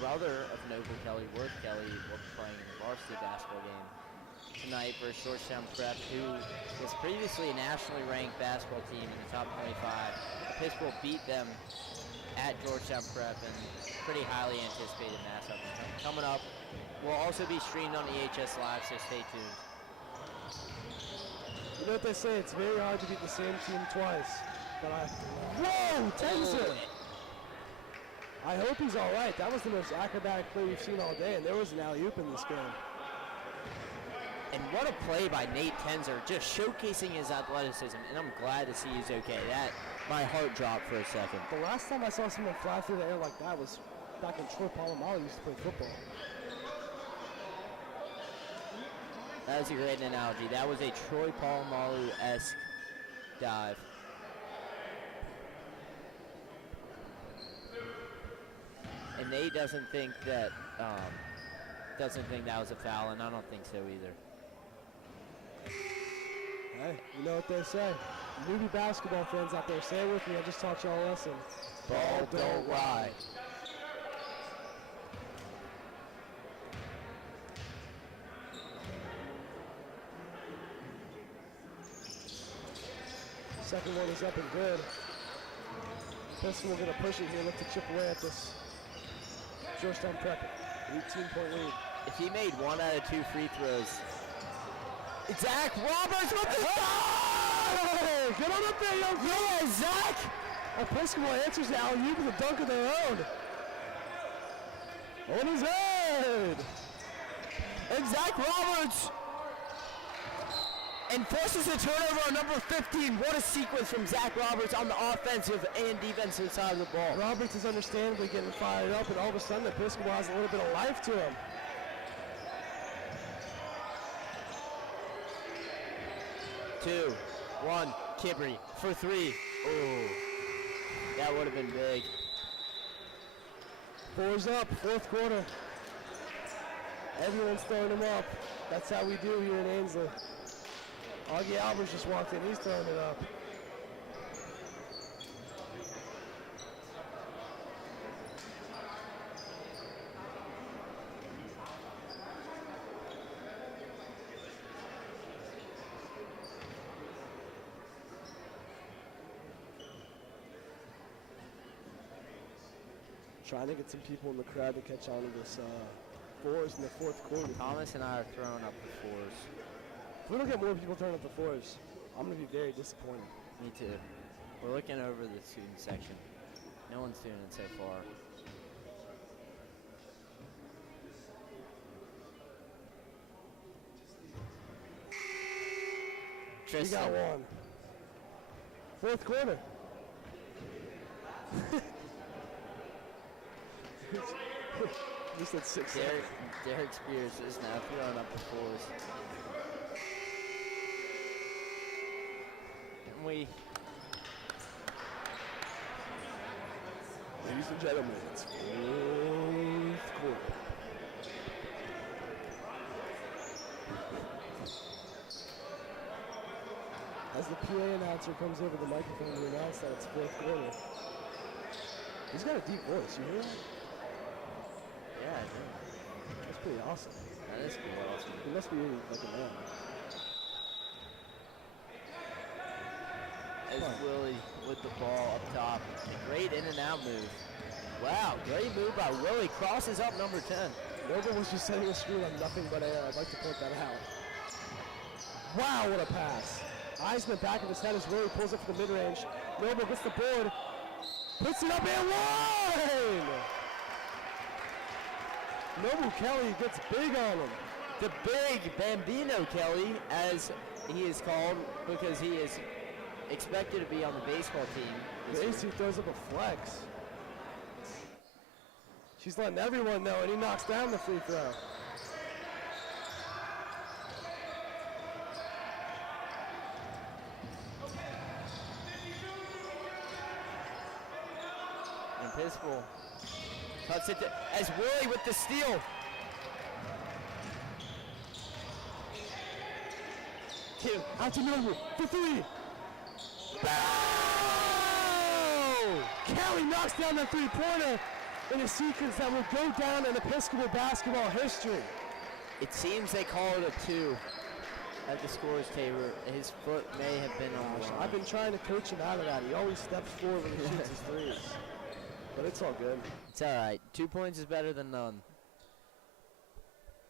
brother of Noble Kelly, Worth Kelly, will be playing in the varsity basketball game tonight versus Georgetown Prep, who was previously a nationally ranked basketball team in the top 25. Episcopal beat them at Georgetown Prep in pretty highly anticipated matchup. Coming up, will also be streamed on EHS Live, so stay tuned. You know what they say, it's very hard to beat the same team twice. But whoa, Tenzer! I hope he's all right. That was the most acrobatic play we've seen all day, and there was an alley-oop in this game. And what a play by Nate Tenzer, just showcasing his athleticism, and I'm glad to see he's okay. My heart dropped for a second. The last time I saw someone fly through the air like that was back when Troy Polamalu used to play football. That was a great analogy. That was a Troy Polamalu-esque dive. And Nate doesn't think that was a foul, and I don't think so either. Hey, you know what they say. Newbie basketball fans out there, say it with me. I just taught y'all a lesson. Ball don't lie. Second one is up and good. Pistol going to push it here, look to chip away at this Georgetown Prep 18-point lead. If he made 1 out of 2 free throws, Zach Roberts with the Hey, get on up there, young man. yeah, Zach! Episcopal answers the alley-oop with a dunk of their own. On his head. And Zach Roberts enforces a turnover on number 15. What a sequence from Zach Roberts on the offensive and defensive side of the ball. Roberts is understandably getting fired up, and all of a sudden Episcopal has a little bit of life to him. Two, one, Kibri for 3. Ooh, that would have been big. 4's up, fourth quarter. Everyone's throwing him up. That's how we do here in Ainsley. Augie Alberts just walked in, he's throwing it up. Trying to get some people in the crowd to catch on to this 4s in the fourth quarter. Thomas and I are throwing up the 4s. If we don't get more people throwing up the 4s, I'm going to be very disappointed. Me too. We're looking over the student section. No one's doing it so far. We Tristan. got one. Fourth quarter. You said 6. Derek Spears is now throwing up the 4s. And Ladies and gentlemen, it's fourth quarter. As the PA announcer comes over the microphone to announce that it's fourth quarter. He's got a deep voice, you hear that? Yeah, I do. That's pretty awesome. That is pretty awesome. He must be like a man. As Willie with the ball up top. Great in and out move. Wow, great move by Willie. Crosses up number 10. Noble was just setting a screen on nothing but air. I'd like to point that out. Wow, what a pass. Eisman back of his head as Willie pulls it for the mid-range. Noble gets the board. Puts it up and one! Noble Kelly gets big on him. The big Bambino Kelly, as he is called, because he is expected to be on the baseball team. Casey throws up a flex. She's letting everyone know, and he knocks down the free throw. And Piscal cuts it as Willie with the steal. Two, out to Noble, for three. Bow! Kelly knocks down the three-pointer in a sequence that will go down in Episcopal basketball history. It seems they call it a 2 at the scores table. His foot may have been on the line. I've been trying to coach him out of that. He always steps forward when he shoots his threes. But it's all good. It's all right. 2 points is better than none.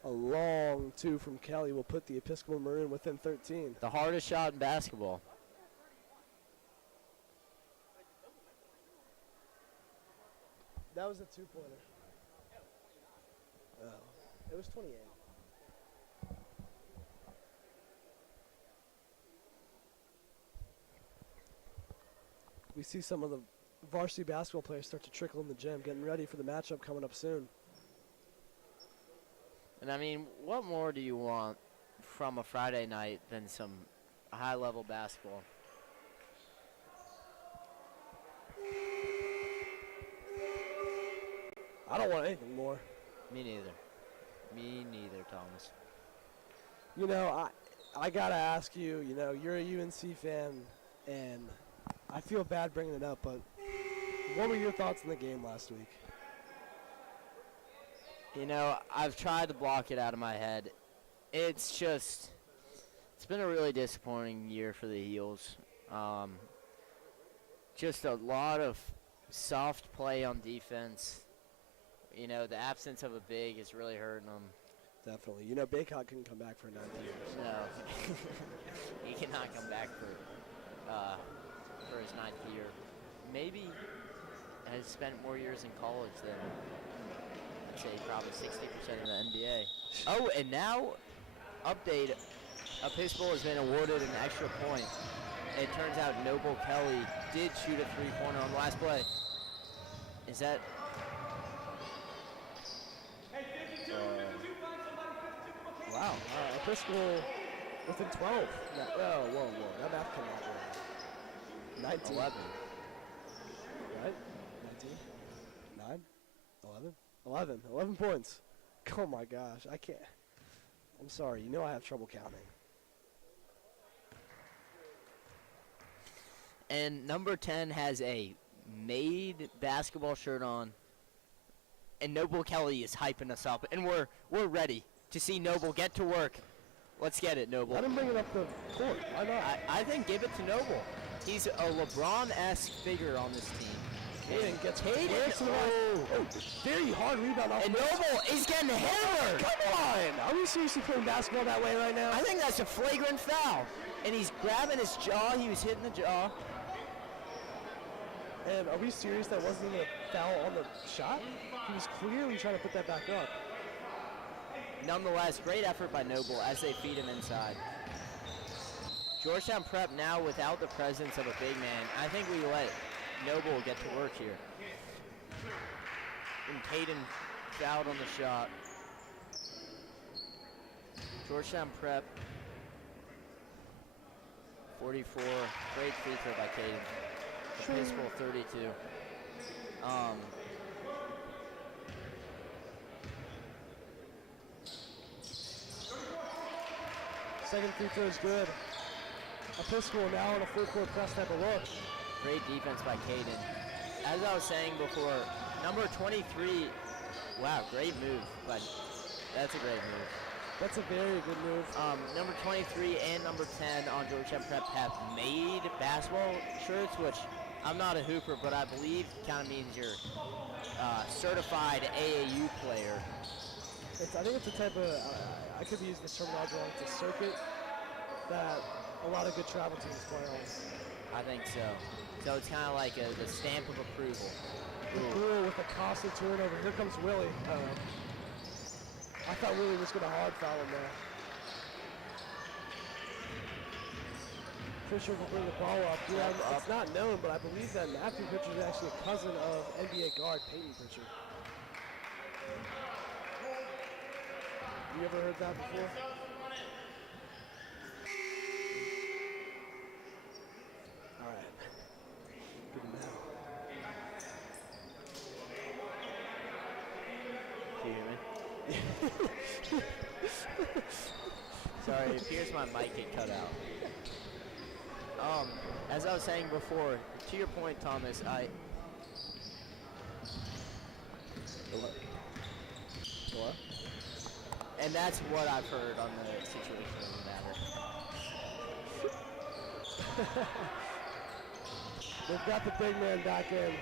A long two from Kelly will put the Episcopal Maroon within 13. The hardest shot in basketball. That was a two-pointer. Oh, it was 28. We see some of the varsity basketball players start to trickle in the gym, getting ready for the matchup coming up soon. And I mean, what more do you want from a Friday night than some high-level basketball? I don't want anything more. Me neither. Me neither, Thomas. You know, I gotta ask you, you know, you're a UNC fan, and I feel bad bringing it up, but what were your thoughts on the game last week? You know, I've tried to block it out of my head. It's been a really disappointing year for the Heels. Just a lot of soft play on defense. You know, the absence of a big is really hurting them. Definitely. You know, Baycott couldn't come back for 9 years. No. He cannot come back for his 9th year. Maybe has spent more years in college than, I'd say, probably 60% of the NBA. Oh, and now, update, Episcopal has been awarded an extra point. It turns out Noble Kelly did shoot a three-pointer on the last play. Is that... Wow. Episcopal within 12. Whoa. That math cannot be right. 19. 11. Right? 19? 9? 11? 11. 11 points. Oh my gosh. I can't. I'm sorry. You know I have trouble counting. And number 10 has a made basketball shirt on. And Noble Kelly is hyping us up. And we're ready to see Noble get to work. Let's get it, Noble. Let him bring it up the court. Why not? I think give it to Noble. He's a LeBron-esque figure on this team. Caden gets Caden. Oh, very hard rebound off. And Noble is getting hammered. Come on! Are we seriously playing basketball that way right now? I think that's a flagrant foul. And he's grabbing his jaw. He was hitting the jaw. And are we serious that wasn't even a foul on the shot? He was clearly trying to put that back up. Nonetheless, great effort by Noble as they feed him inside. Georgetown Prep now without the presence of a big man. I think we let Noble get to work here. And Caden fouled on the shot. Georgetown Prep, 44. Great free throw by Caden. Episcopal 32. Second free throw is good. Episcopal now in a full court press type of look. Great defense by Caden. As I was saying before, number 23, wow, great move, but that's a great move. That's a very good move. Number 23 and number 10 on Georgetown Prep have made basketball shirts, which I'm not a hooper, but I believe kind of means you're certified AAU player. I think it's a type of, I could be using this terminology wrong, it's a circuit that a lot of good travel teams play on. I think so. So it's kind of like the stamp of approval. Ooh, with a costly turnover. Here comes Willie. I thought Willie was going to hard foul him there. Fisher will bring the ball up. Yeah, it's not known, but I believe that Matthew Pritchard is actually a cousin of NBA guard Peyton Pritchard. You ever heard that before? All right. Good enough. Can you hear me? Sorry, it appears my mic get cut out. As I was saying before, to your point, Thomas, What? And that's what I've heard on the situation of the matter. They've got the big man back in.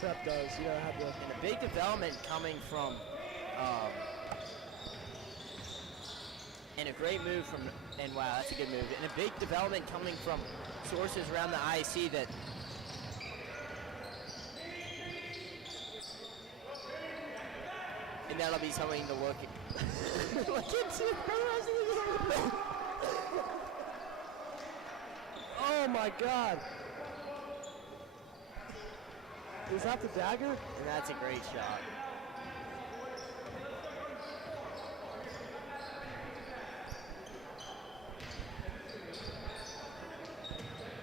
Prep does. You know, have the And a big development coming from, and a great move from, and wow, that's a good move. And a big development coming from sources around the IC that and that'll be something to look into. Oh my God! Is that the dagger? And that's a great shot.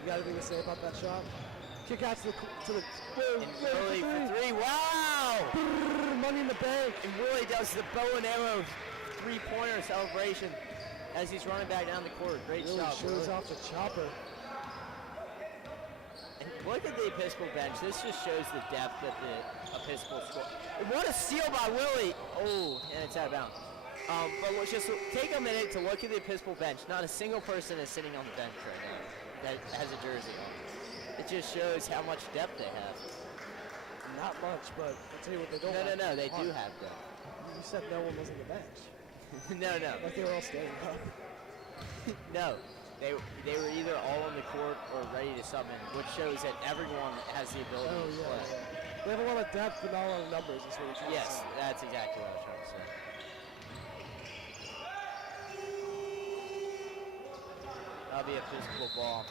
You got anything to say about that shot? Kick out to the And Willie for three. Wow! Money in the bank. And Willie does the bow and arrow three-pointer celebration as he's running back down the court. Great Really shot. shows Willie. off the chopper. And look at the Episcopal bench. This just shows the depth that the Episcopal score. What a steal by Willie! Oh, and it's out of bounds. But let's just take a minute to look at the Episcopal bench. Not a single person is sitting on the bench right now that has a jersey on. It just shows how much depth they have. Not much, but I'll tell you what they don't have. No, they do Hard. have depth. You said no one was on the bench. No. Like they were all standing up. No, they were either all on the court or ready to sub in, which shows that everyone has the ability Oh, to yeah, play. yeah. They have a lot of depth, but not a lot of numbers, is what you're trying to Yes, say. that's exactly what I was trying to say. That'll be a physical ball.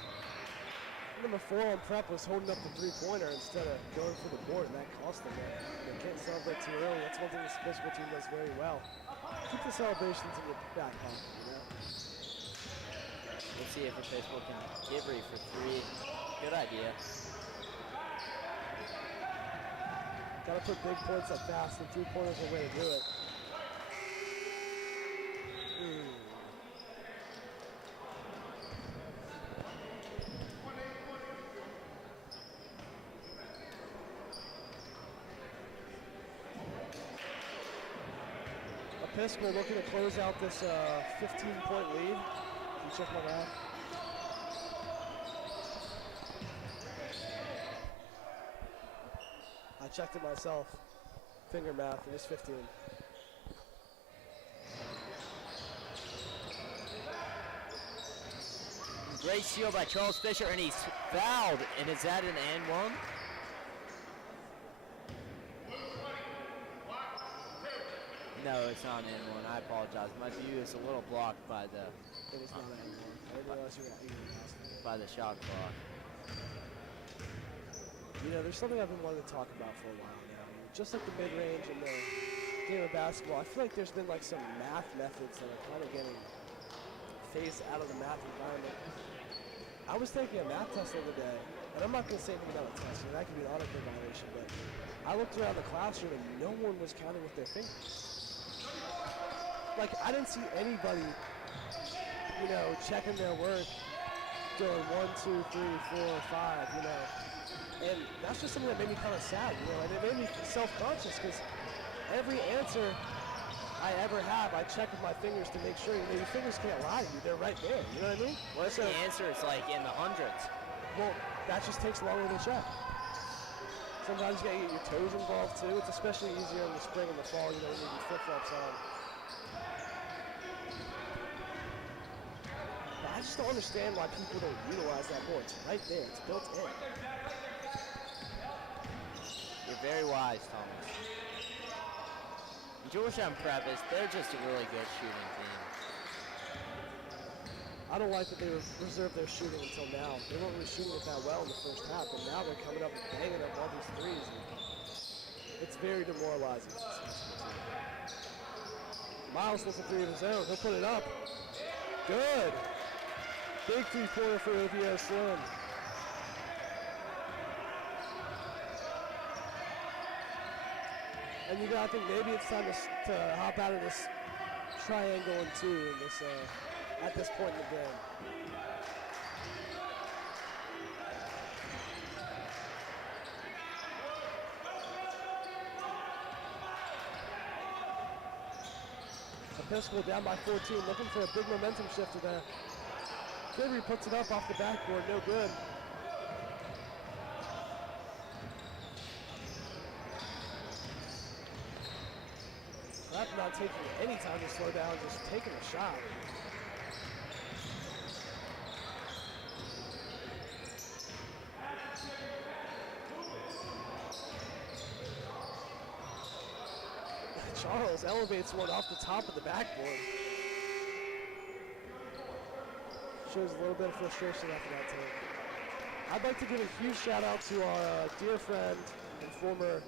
Number 4 on Prep was holding up the three-pointer instead of going for the board, and that cost them. They can't celebrate too early. That's one thing the physical team does very well. Keep the celebrations in your back pocket, you know? We'll see if the physical can get ready for three. Good idea. Gotta put big points up fast, and three-pointers are the way to do it. Episcopal looking to close out this 15-point lead. Can you check my math? I checked it myself. Finger math, it is 15. Great steal by Charles Fisher, and he's fouled. And is that an and one? No, it's not an and one. I apologize. My view is a little blocked by the It is not an and one. I didn't realize you were asking. by the shot clock. You know, there's something I've been wanting to talk about for a while now. Just like the mid-range and the game of basketball, I feel like there's been like some math methods that are kind of getting phased out of the math environment. I was taking a math test the other day, and I'm not going to say anything about a test, because that could be an autocode violation, but I looked around the classroom and no one was counting with their fingers. Like, I didn't see anybody, you know, checking their work going 1, 2, 3, 4, 5, you know. And that's just something that made me kind of sad, you know, and it made me self-conscious because every answer I ever have, I check with my fingers to make sure. You know, your fingers can't lie to you. They're right there. You know what I mean? What if the answer is like in the hundreds? Well, that just takes longer to check. Sometimes you gotta get your toes involved too. It's especially easier in the spring and the fall, you know, when you need flip-flops on. But I just don't understand why people don't utilize that more. It's right there. It's built in. You're very wise, Thomas. Georgetown Prep they're just a really good shooting team. I don't like that they reserved their shooting until now. They weren't really shooting it that well in the first half, but now they're coming up and banging up all these threes. And it's very demoralizing. Miles hits a three of his own. He'll put it up. Good. Big three-pointer for OVO Slim. And you gotta think maybe it's time to hop out of this triangle and two in this at this point in the game. Episcopal down by 14, looking for a big momentum shifter there. Gregory puts it up off the backboard, no good. Prep not taking any time to slow down, just taking a shot. Charles elevates one off the top of the backboard. Shows a little bit of frustration after that take. I'd like to give a huge shout out to our dear friend and former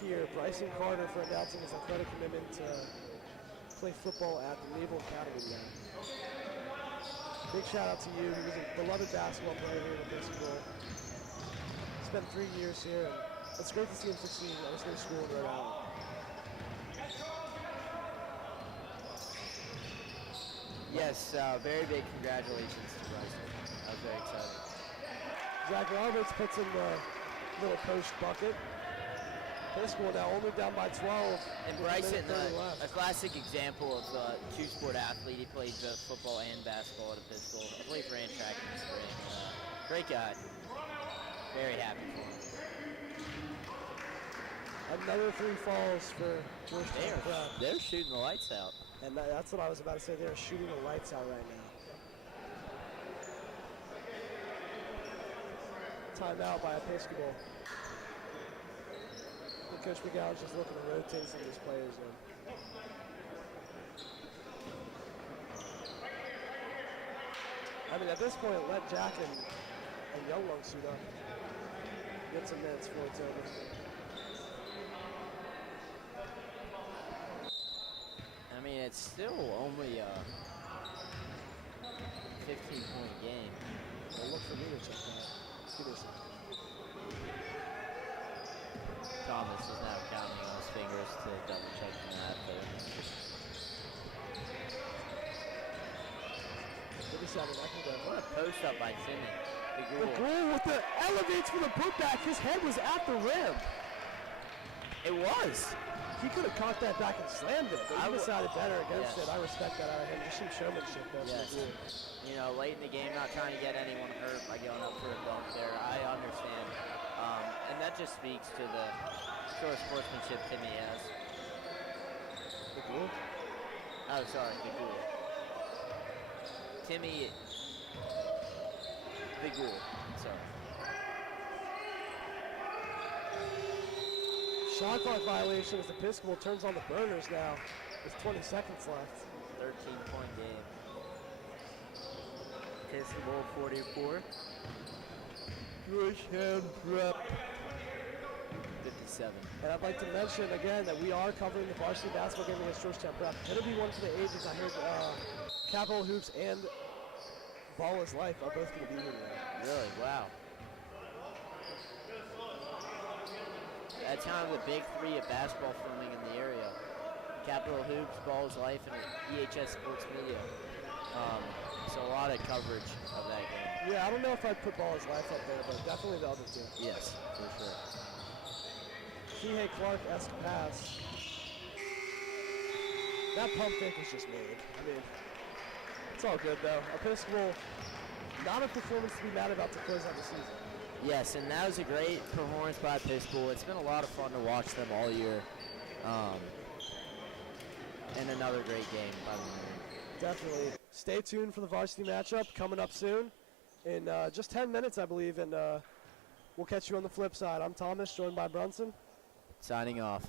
peer, Bryson Carter, for announcing his athletic commitment to play football at the Naval Academy now. Big shout out to you. He was a beloved basketball player here at this school. Spent 3 years here, and it's great to see him succeed at this new school in Rhode Island. Yes, very big congratulations to Bryson. I was very excited. Zach Roberts puts in the little post bucket. Episcopal now only down by 12. And Bryson, a classic example of a two-sport athlete. He played both football and basketball at Episcopal. I believe ran track in the spring. Great guy. Very happy for him. Another three falls for Georgetown Prep. They're shooting the lights out. And that's what I was about to say. They're shooting the lights out right now. Timeout by Episcopal. And Coach McGowan's just looking to rotate some of these players in. I mean, at this point, let Jack and Younglung suit up. Get some minutes before it's over. I mean, it's still only a 15-point game. Well, look for me to check that. Give me a second. Thomas is now counting on his fingers to double check that. Give me a second. I can go. What a post up by Timmy. The goal with the elevates for the putback. His head was at the rim. It was. He could have caught that back and slammed it, but he decided better against it. I respect that out of him. Just some showmanship there. Yes. You know, late in the game, not trying to get anyone hurt by going up for a dunk there. I understand. And that just speaks to the sort of sportsmanship Timmy has. The goal? Oh, sorry, the goal. Timmy, the goal. Sorry. Shot clock violation as Episcopal turns on the burners now with 20 seconds left. 13-point game. Episcopal 44. Georgetown Prep 57. And I'd like to mention again that we are covering the varsity basketball game against Georgetown Prep. It'll be one for the ages. I heard Capital Hoops and Ball is Life are both going to be here today. Really? Wow. That's kind of the big three of basketball filming in the area. Capital Hoops, Ball's Life, and EHS Sports Media. So a lot of coverage of that game. Yeah, I don't know if I'd put Ball Is Life up there, but definitely the other two. Yes, for sure. Kihei Clark-esque pass. That pump fake was just made. I mean, it's all good though. Episcopal, not a performance to be mad about to close out the season. Yes, and that was a great performance by Episcopal. It's been a lot of fun to watch them all year. And another great game by the way. Definitely. Stay tuned for the varsity matchup coming up soon in just 10 minutes, I believe, and we'll catch you on the flip side. I'm Thomas, joined by Brunson. Signing off.